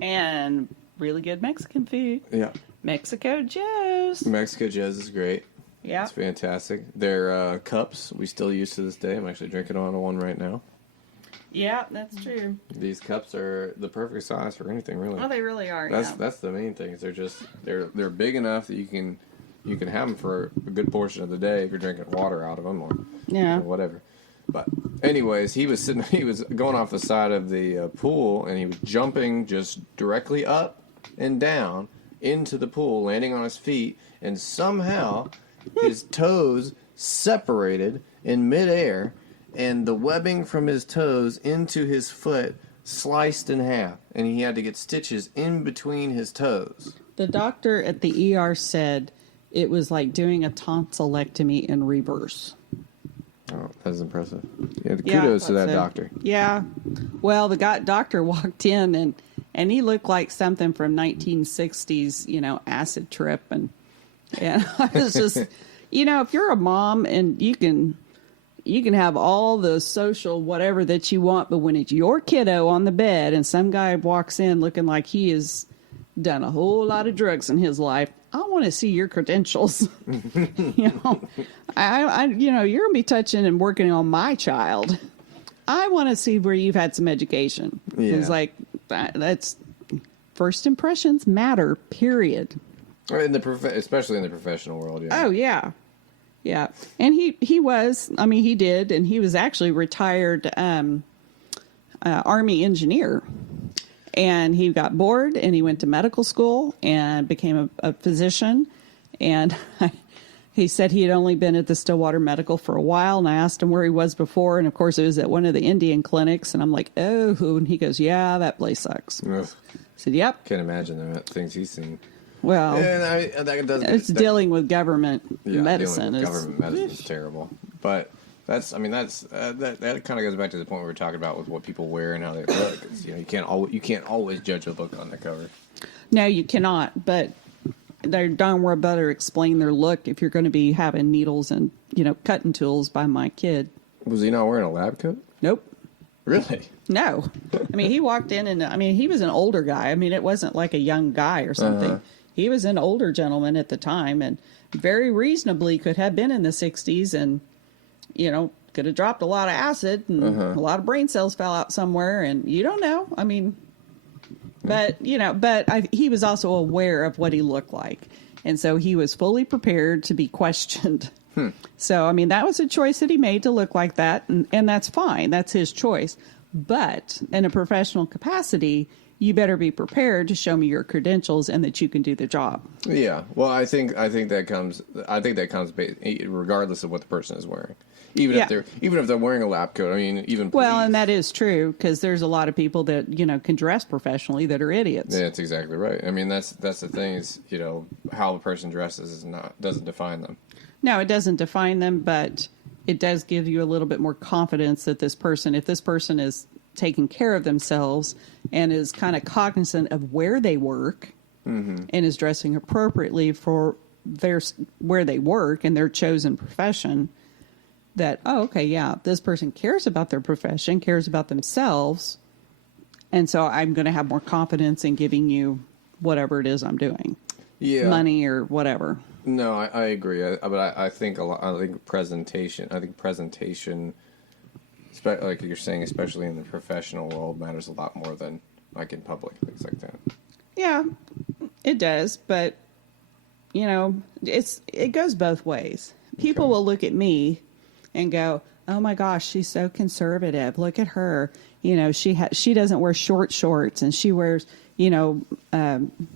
And really good Mexican food. Yeah. Mexico Joe's. Mexico Joe's is great. Yeah. It's fantastic. Their cups we still use to this day. I'm actually drinking on one right now. Yeah, that's true. These cups are the perfect size for anything, really. Oh, they really are. That's the main thing. Is they're big enough that you can have them for a good portion of the day if you're drinking water out of them or whatever. But anyways, he was going off the side of the pool and he was jumping just directly up and down into the pool, landing on his feet, and somehow his toes separated in midair, and the webbing from his toes into his foot sliced in half, and he had to get stitches in between his toes. The doctor at the ER said it was like doing a tonsillectomy in reverse. Oh, that's impressive. Yeah, kudos to that doctor. Yeah. Well, the doctor walked in and he looked like something from 1960s, acid trip. And I was just, if you're a mom and you can have all the social whatever that you want, but when it's your kiddo on the bed and some guy walks in looking like he has done a whole lot of drugs in his life, I want to see your credentials. You're gonna be touching and working on my child. I want to see where you've had some education. Yeah. It's like that's first impressions matter. Period. Especially in the professional world. Yeah. Oh yeah, yeah. And he was. I mean, he did, and he was actually retired Army engineer. And he got bored and he went to medical school and became a physician. And he said he had only been at the Stillwater Medical for a while. And I asked him where he was before. And of course, it was at one of the Indian clinics. And I'm like, oh, and he goes, yeah, that place sucks. Ugh. I said, yep. Can't imagine the things he's seen. Well, it's dealing with government medicine. Government medicine is terrible. But that kind of goes back to the point we were talking about with what people wear and how they look. You can't always judge a book on the cover. No, you cannot. But they're darn well better explain their look if you're going to be having needles and cutting tools by my kid. Was he not wearing a lab coat? Nope. Really? No. I mean, he walked in and he was an older guy. I mean, it wasn't like a young guy or something. He was an older gentleman at the time and very reasonably could have been in the 60s and could have dropped a lot of acid and a lot of brain cells fell out somewhere and you don't know. I mean, but he was also aware of what he looked like. And so he was fully prepared to be questioned. So, I mean, that was a choice that he made to look like that. And that's fine. That's his choice. But in a professional capacity, you better be prepared to show me your credentials and that you can do the job. Yeah. Well, I think that comes regardless of what the person is wearing. Even if they're wearing a lab coat. I mean, even police. Well, and that is true because there's a lot of people that can dress professionally that are idiots. Yeah, that's exactly right. I mean, that's the thing is how a person dresses doesn't define them. No, it doesn't define them, but it does give you a little bit more confidence that if this person is taking care of themselves and is kind of cognizant of where they work and is dressing appropriately for where they work and their chosen profession, that, this person cares about their profession, cares about themselves, and so I'm going to have more confidence in giving you whatever it is I'm doing. Yeah. Money or whatever. No, I agree. But I think presentation, like you're saying, especially in the professional world, matters a lot more than like in public, things like that. Yeah, it does. But, it goes both ways. People will look at me and go, oh my gosh, she's so conservative. Look at her. You know, she doesn't wear shorts, and she wears, you know,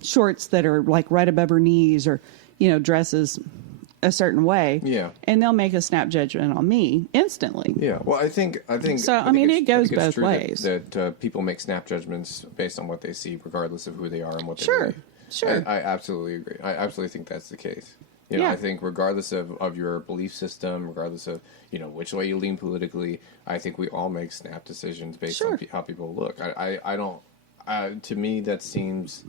shorts that are like right above her knees, or, you know, dresses a certain way. Yeah. And they'll make a snap judgment on me instantly. Yeah. Well, I think. So, I mean, it goes both ways. That people make snap judgments based on what they see, regardless of who they are and what they believe. Sure. I absolutely agree. I absolutely think that's the case. You know, I think regardless of your belief system, regardless of, you know, which way you lean politically, I think we all make snap decisions based on how people look. I don't, to me, that seems,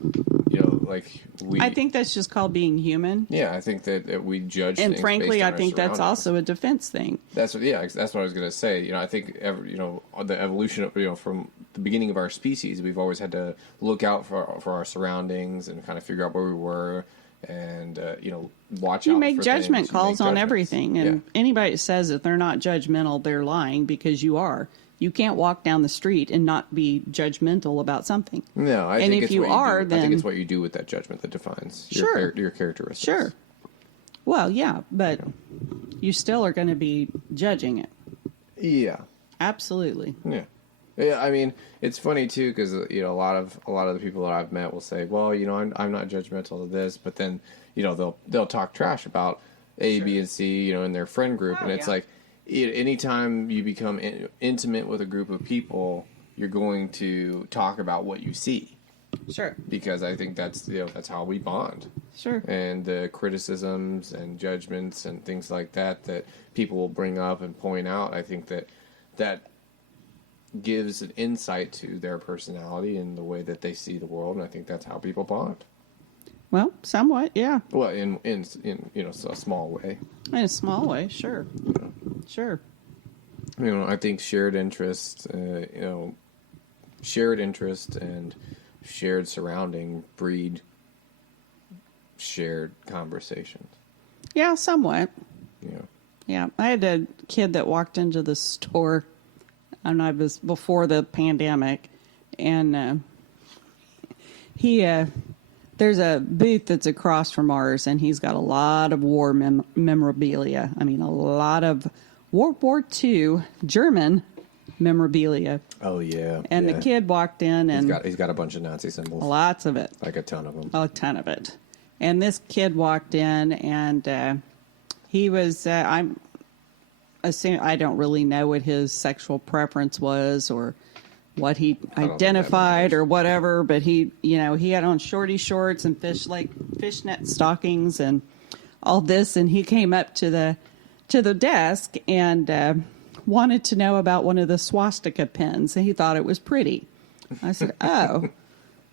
you know, like I think that's just called being human. Yeah, I think that we judge and things frankly, based on I think that's also a defense thing. That's what I was going to say. You know, I think, you know, the evolution of, you know, from the beginning of our species, we've always had to look out for our surroundings and kind of figure out where we were. And, you know, watch out for things. You make judgment calls on everything. And anybody that says that they're not judgmental, they're lying, because you are. You can't walk down the street and not be judgmental about something. No, I think it's what you do with that judgment that defines your characteristics. Sure. Well, yeah, but you still are going to be judging it. Yeah. Absolutely. Yeah. Yeah, I mean, it's funny too, because, you know, a lot of the people that I've met will say, well, you know, I'm not judgmental of this, but then, you know, they'll talk trash about A, B, and C, you know, in their friend group, and it's like, anytime you become intimate with a group of people, you're going to talk about what you see. Sure. Because I think that's how we bond. Sure. And the criticisms and judgments and things like that people will bring up and point out, I think that gives an insight to their personality and the way that they see the world, and I think that's how people bond. Well, somewhat, yeah. Well, in you know, a small way. In a small way, sure. Yeah. Sure. You know, I think shared interest, shared interest and shared surrounding breed shared conversations. Yeah, somewhat. Yeah. Yeah, I had a kid that walked into the store, and I was before the pandemic, and there's a booth that's across from ours, and he's got a lot of war memorabilia. I mean, a lot of World War II German memorabilia. Oh, yeah. And the kid walked in, and he's got a bunch of Nazi symbols. Lots of it. Like a ton of them. A ton of it. And this kid walked in, and he was, I'm assuming, I don't really know what his sexual preference was or what he identified or whatever, but he had on shorty shorts and fishnet stockings and all this, and he came up to the desk and wanted to know about one of the swastika pins, and he thought it was pretty. I said, "Oh,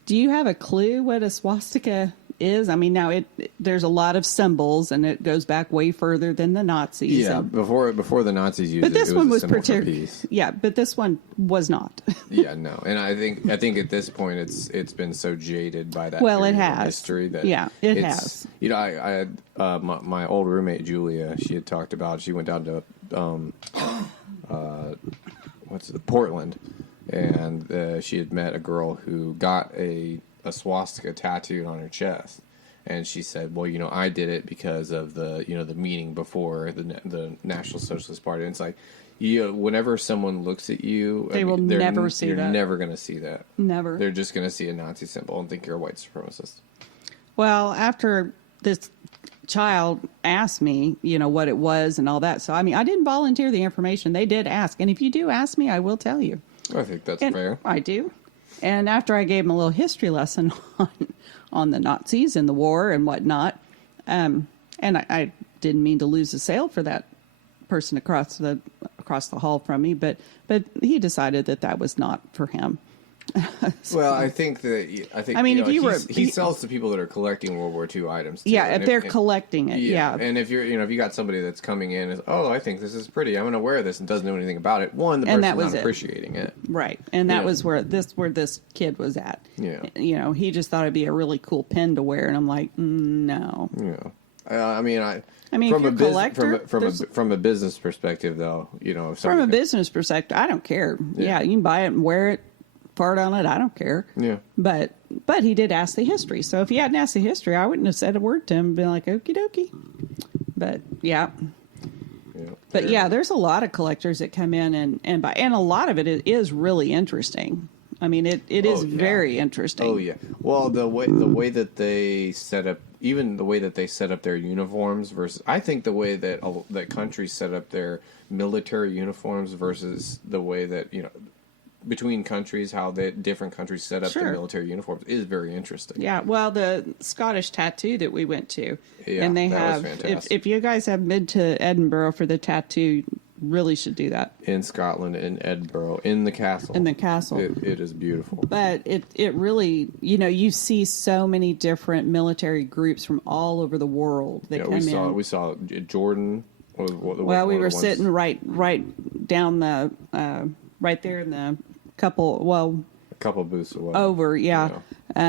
do you have a clue what a swastika is?" I mean, now there's a lot of symbols, and it goes back way further than the Nazis. Yeah, before the Nazis used it. But this one was particularly. Yeah, but this one was not. Yeah, no, and I think at this point it's been so jaded by that. Well, it has history that it has. You know, I had my old roommate Julia. She had talked about she went down to Portland, and she had met a girl who got a swastika tattooed on her chest, and she said, "Well, you know, I did it because of the meeting before the National Socialist Party." And it's like, whenever someone looks at you, they're never going to see that. Never. They're just going to see a Nazi symbol and think you're a white supremacist. Well, after this child asked me, what it was and all that, so I mean, I didn't volunteer the information. They did ask, and if you do ask me, I will tell you. I think that's fair. I do. And after I gave him a little history lesson on the Nazis and the war and whatnot, and I didn't mean to lose a sale for that person across the hall from me, but he decided that was not for him. So, well, I think he sells to people that are collecting World War II items too. Yeah, if they're collecting it, yeah. And if you got somebody that's coming in and I think this is pretty, I'm going to wear this, and doesn't know anything about it. One, the person's not appreciating it. Right. And that was where this kid was at. Yeah. He just thought it'd be a really cool pin to wear, and I'm like, no. Yeah. I mean, from a collector, from a business perspective, though, from a business perspective, I don't care. Yeah, you can buy it and wear it. Fart on it, I don't care. Yeah. But he did ask the history. So if he hadn't asked the history, I wouldn't have said a word to him and been like, okie dokie. But yeah. Yeah. But yeah, there's a lot of collectors that come in and buy, and a lot of it is really interesting. I mean, it is very interesting. Oh yeah. Well, the way that they set up, even the way that they set up their uniforms versus, I think the way that that countries set up their military uniforms versus the way that between countries, how the different countries set up their military uniforms is very interesting. Yeah. Well, the Scottish tattoo that we went to, and they that have. was fantastic. If you guys have been to Edinburgh for the tattoo, really should do that. In Scotland, in Edinburgh, in the castle. In the castle. It is beautiful. But it really, you see so many different military groups from all over the world that come in. We saw Jordan. Well, we were sitting right down the, right there in the a couple booths away. Over,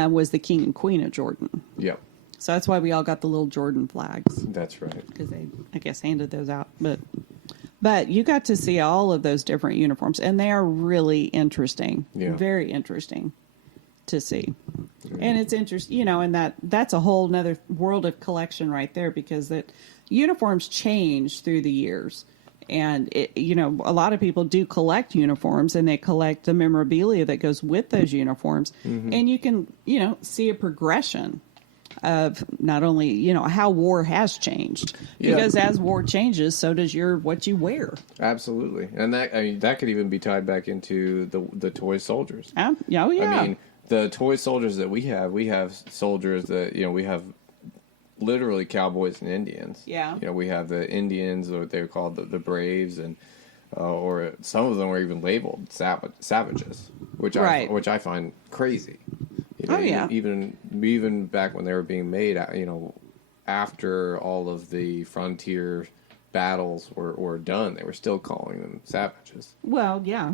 was the King and Queen of Jordan. Yep. So that's why we all got the little Jordan flags. That's right. Because they, I guess, handed those out. But you got to see all of those different uniforms, and they are really interesting. Yeah. Very interesting to see. Yeah. And it's interesting, and that's a whole nother world of collection right there, because that uniforms change through the years. And, a lot of people do collect uniforms, and they collect the memorabilia that goes with those uniforms. Mm-hmm. And you can, see a progression of not only, how war has changed. Because as war changes, so does what you wear. Absolutely. And that could even be tied back into the toy soldiers. Oh, yeah. I mean, the toy soldiers that we have soldiers that, we have literally cowboys and Indians. Yeah. We have the Indians, or they're called the Braves, and or some of them are even labeled savages, which I find crazy. Even back when they were being made, after all of the frontier battles were done, they were still calling them savages. Well, yeah.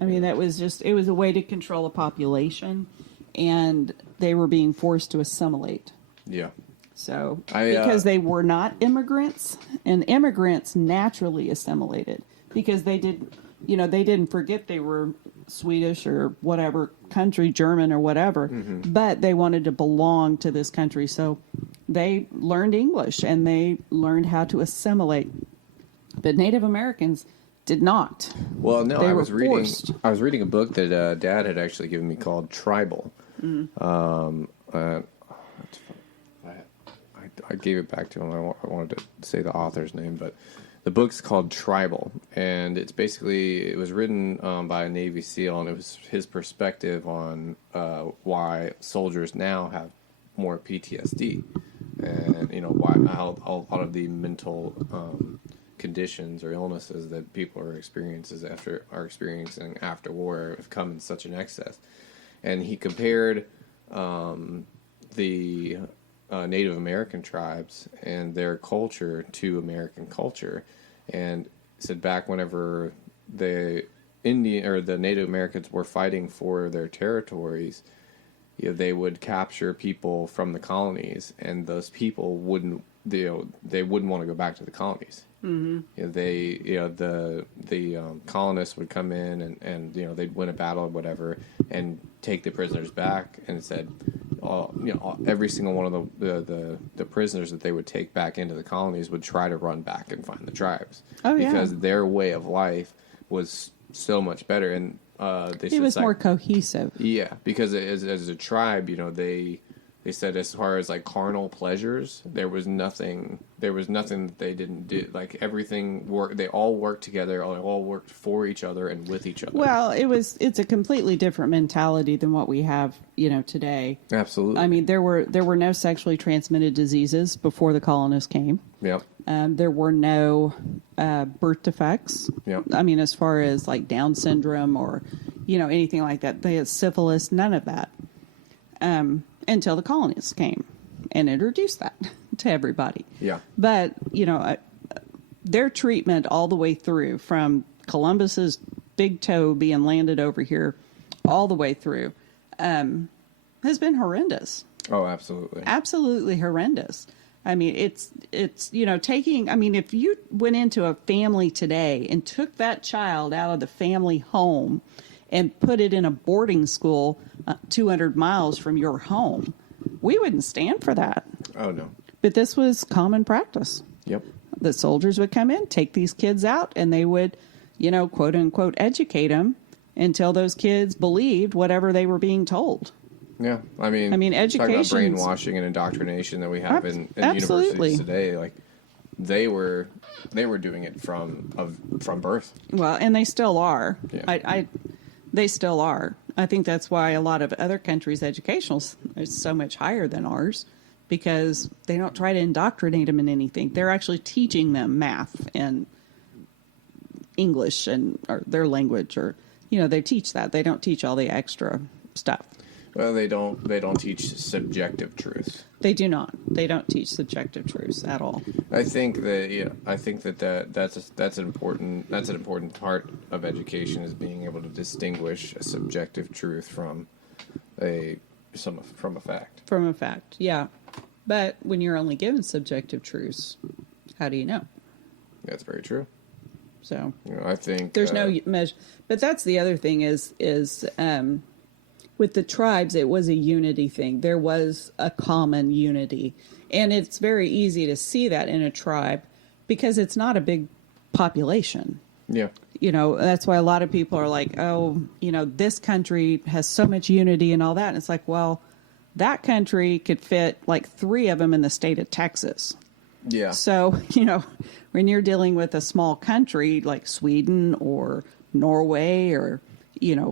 I mean, it was a way to control a population, and they were being forced to assimilate. Yeah. So, because they were not immigrants, and immigrants naturally assimilated because they didn't forget they were Swedish or whatever country, German or whatever, but they wanted to belong to this country. So they learned English and they learned how to assimilate. But Native Americans did not. Well, no, I was reading a book that Dad had actually given me called Tribal. I gave it back to him. I wanted to say the author's name, but the book's called Tribal, and it was written by a Navy SEAL, and it was his perspective on why soldiers now have more PTSD, and how a lot of the mental conditions or illnesses that people are experiencing after war have come in such an excess. And he compared the Native American tribes and their culture to American culture, and said back whenever the Native Americans were fighting for their territories, they would capture people from the colonies, and those people wouldn't want to go back to the colonies. Mm-hmm. The colonists would come in and they'd win a battle or whatever and take the prisoners back, and said, every single one of the prisoners that they would take back into the colonies would try to run back and find the tribes. Oh, yeah. Because their way of life was so much better, and it was more cohesive. Yeah, because as a tribe, they said as far as like carnal pleasures, there was nothing that they didn't do. Like everything worked. They all worked together. They all worked for each other and with each other. Well, it's a completely different mentality than what we have, today. Absolutely. I mean, there were no sexually transmitted diseases before the colonists came. Yep. There were no birth defects. Yep. I mean, as far as like Down syndrome or, anything like that. They had syphilis, none of that. Until the colonists came and introduced that to everybody. Yeah. But, their treatment all the way through, from Columbus's big toe being landed over here all the way through, has been horrendous. Oh, absolutely. Absolutely horrendous. I mean, it's if you went into a family today and took that child out of the family home and put it in a boarding school 200 miles from your home, we wouldn't stand for that. Oh, no. But this was common practice. Yep. the soldiers would come in, take these kids out, and they would, quote unquote, educate them until those kids believed whatever they were being told. Yeah, I mean, education, talking about brainwashing and indoctrination that we have in universities today, like they were doing it from birth. Well, and they still are. Yeah. They still are. I think that's why a lot of other countries' education is so much higher than ours, because they don't try to indoctrinate them in anything. They're actually teaching them math and English or their language, or they teach that. They don't teach all the extra stuff. Well, they don't teach subjective truth. They do not. They don't teach subjective truths at all. I think that's an important part of education, is being able to distinguish a subjective truth from a fact. From a fact, yeah. But when you're only given subjective truths, how do you know? That's very true. So I think there's no measure. But that's the other thing is with the tribes, it was a unity thing. There was a common unity. And it's very easy to see that in a tribe because it's not a big population. Yeah. That's why a lot of people are like, oh, this country has so much unity and all that. And it's like, well, that country could fit like 3 of them in the state of Texas. Yeah. So, when you're dealing with a small country like Sweden or Norway or,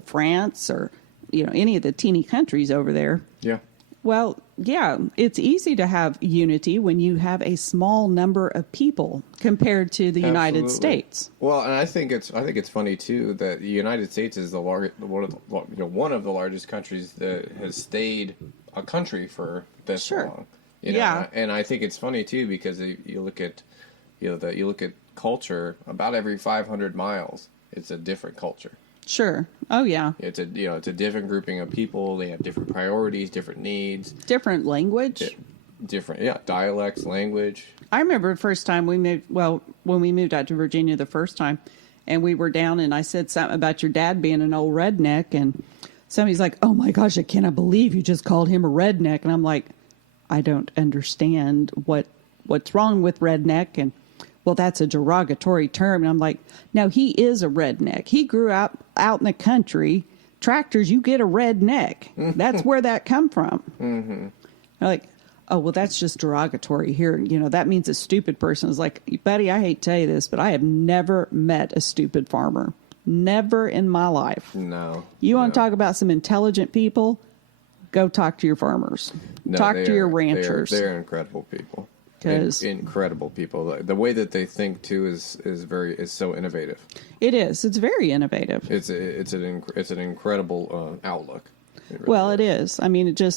France or, any of the teeny countries over there. Yeah. Well, yeah, it's easy to have unity when you have a small number of people compared to the United States. Well, and I think it's funny too that the United States is one of the largest countries that has stayed a country for this long. Yeah. And I think it's funny too because you look at culture, about every 500 miles, it's a different culture. Sure. Oh, yeah. It's a different grouping of people. They have different priorities, different needs, different language, different dialects, language. I remember the first time we moved. Well, when we moved out to Virginia the first time, and we were down, and I said something about your dad being an old redneck, and somebody's like, "Oh my gosh, I cannot believe you just called him a redneck," and I'm like, I don't understand what's wrong with redneck, and well, that's a derogatory term. And I'm like, no, he is a redneck. He grew up out in the country. Tractors, you get a redneck. That's where that come from. Mm-hmm. They're like, oh, well, that's just derogatory here. That means a stupid person. Is like, buddy, I hate to tell you this, but I have never met a stupid farmer. Never in my life. No. You want to talk about some intelligent people? Go talk to your farmers. Talk to your ranchers. They're incredible people. Incredible people. The way that they think too is so innovative. It is. It's very innovative. It's an incredible outlook. It is. I mean, it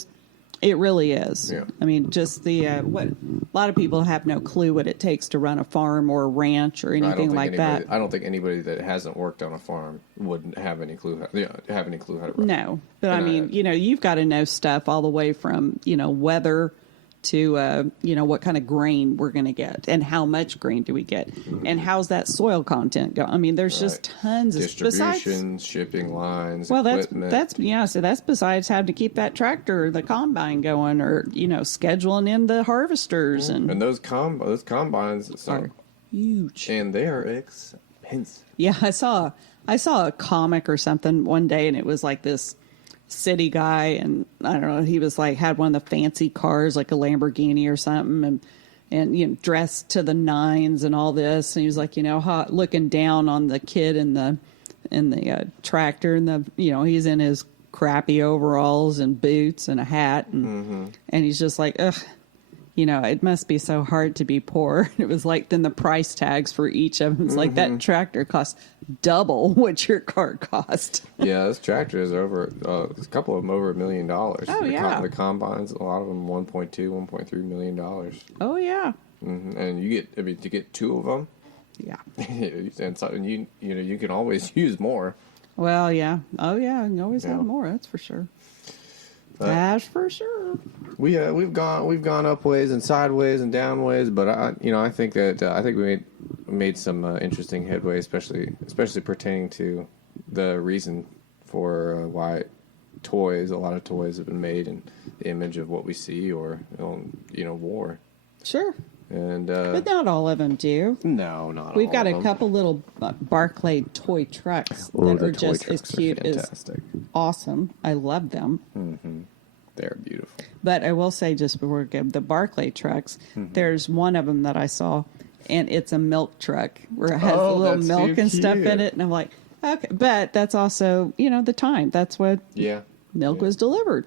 really is. Yeah. I mean, just what a lot of people have no clue what it takes to run a farm or a ranch or anything like that. I don't think anybody that hasn't worked on a farm would have any clue how to run. No, but I mean, you've got to know stuff all the way from weather to what kind of grain we're going to get and how much grain do we get and how's that soil content go. I mean, there's just tons of distribution, shipping lines. Well, equipment. that's besides having to keep that tractor or the combine going, or scheduling in the harvesters and those combines are huge and they are expensive. Yeah, I saw a comic or something one day, and it was like this city guy, and I don't know, he was like had one of the fancy cars like a Lamborghini or something, and dressed to the nines and all this, and he was like looking down on the kid in the tractor, and he's in his crappy overalls and boots and a hat, and he's just like, ugh, it must be so hard to be poor. It was like, then the price tags for each of them, it's like that tractor costs double what your car cost. Yeah, this tractor is over, a couple of them over $1 million. Oh, yeah. The combines, a lot of them $1.2 million. Oh, yeah. Mm-hmm. And to get 2 of them. Yeah. and you can always use more. Well, yeah. Oh, yeah. You can always have more. That's for sure. That's for sure. We've gone up ways and sideways and down ways, but I think we made some interesting headway, especially pertaining to the reason for why a lot of toys have been made in the image of what we see, or war. Sure. And But not all of them do. no, not We've all got of a them. couple little Barclay toy trucks Oh, that the are toy just as trucks are cute as fantastic. awesome. I love them. They're beautiful. But I will say just before we go, the Barclay trucks, there's one of them that I saw, and it's a milk truck where it has Oh, a little that's milk so and stuff in cute. it. And I'm like, okay. But that's also, the time. That's what Yeah. milk was delivered.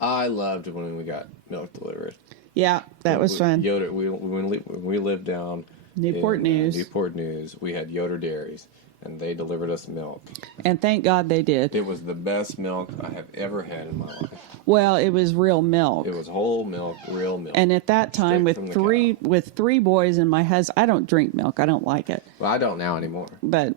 I loved when we got milk delivered. Yeah, that was fun. Yoder, when we lived down Newport in, News. Newport News, we had Yoder Dairies, and they delivered us milk. And thank God they did. It was the best milk I have ever had in my life. Well, it was real milk. It was whole milk, real milk. And at that time, Straight from the with three boys and my husband, I don't drink milk. I don't like it. Well, I don't now anymore. But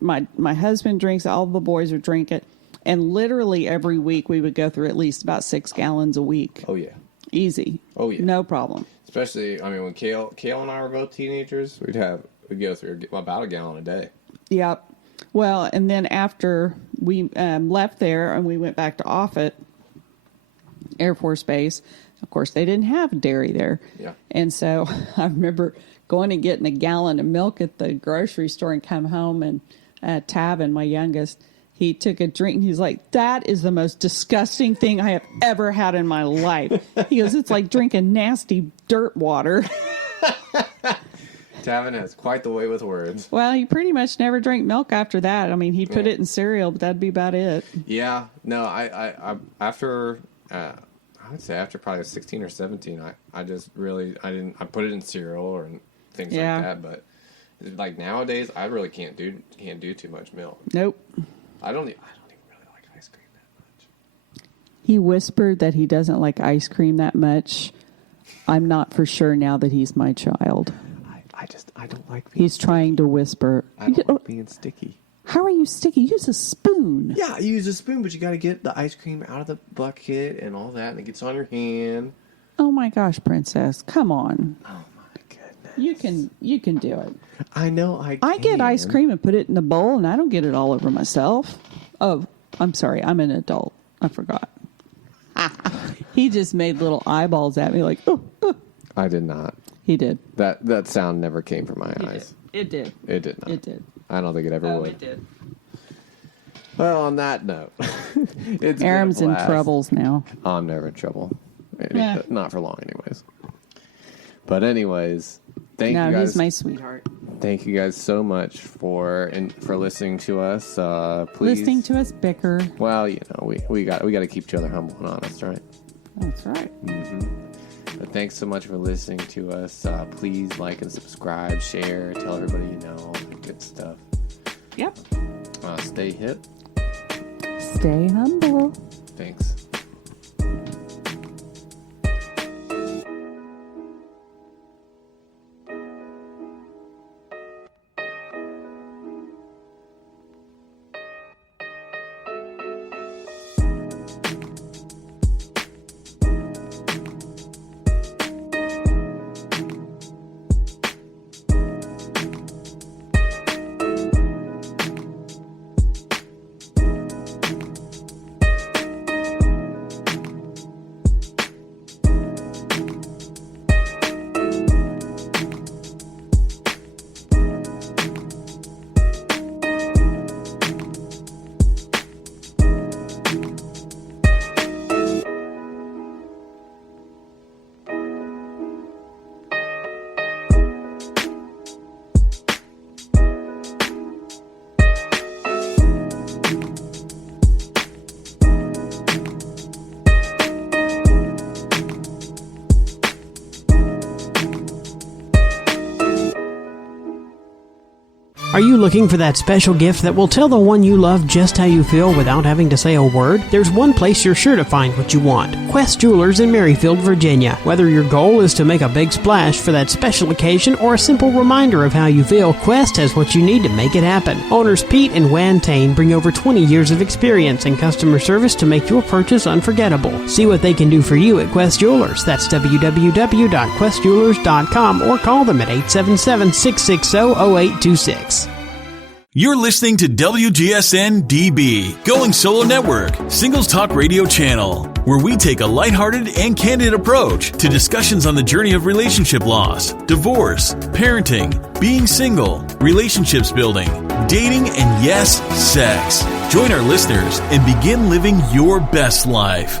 my husband drinks. All the boys would drink it, and literally every week we would go through at least about 6 gallons a week. Oh yeah. Easy. Oh yeah. No problem. Especially, when Kale and I were both teenagers, we'd go through about a gallon a day. Yep. Well, and then after we left there and we went back to Offutt Air Force Base, of course they didn't have dairy there. Yeah. And so I remember going and getting a gallon of milk at the grocery store and come home, and Tavin, my youngest, he took a drink and he's like, that is the most disgusting thing I have ever had in my life. He goes, it's like drinking nasty dirt water. Tavin has quite the way with words. Well, he pretty much never drank milk after that. I mean, he'd put it in cereal, but that'd be about it. Yeah. No, I after I would say after probably 16 or 17, I just really I put it in cereal or things Yeah. like that. But like nowadays, I really can't do too much milk. Nope. I don't even really like ice cream that much. He whispered that he doesn't like ice cream that much. I'm not for sure now that he's my child. I don't like being He's trying to whisper. I don't like being sticky. How are you sticky? Use a spoon. Yeah, you use a spoon, but you got to get the ice cream out of the bucket and all that, and it gets on your hand. Oh my gosh, princess. Come on. Oh my goodness. You can do it. I know I can. I get ice cream and put it in a bowl, and I don't get it all over myself. Oh, I'm sorry. I'm an adult. I forgot. He just made little eyeballs at me like, oh. I did not. He did. That sound never came from my eyes. It did. It did not. It did. I don't think it ever would. It did. Well, on that note, it's been a Aram's in blast. troubles now. I'm never in trouble. Yeah. Not for long, anyways. But anyways, thank No, you guys. he's my sweetheart. Thank you guys so much for listening to us. Please, Listening to us bicker. well, we got to keep each other humble and honest, right? That's right. But thanks so much for listening to us. Please like and subscribe, share, tell everybody you know, all the good stuff. Yep. Stay hip. Stay humble. Thanks. Are you looking for that special gift that will tell the one you love just how you feel without having to say a word? There's one place you're sure to find what you want. Quest Jewelers in Merrifield, Virginia. Whether your goal is to make a big splash for that special occasion or a simple reminder of how you feel, Quest has what you need to make it happen. Owners Pete and Wan Tain bring over 20 years of experience in customer service to make your purchase unforgettable. See what they can do for you at Quest Jewelers. That's www.questjewelers.com or call them at 877-660-0826. You're listening to WGSN-DB, Going Solo Network, Singles Talk Radio channel, where we take a lighthearted and candid approach to discussions on the journey of relationship loss, divorce, parenting, being single, relationships building, dating, and yes, sex. Join our listeners and begin living your best life.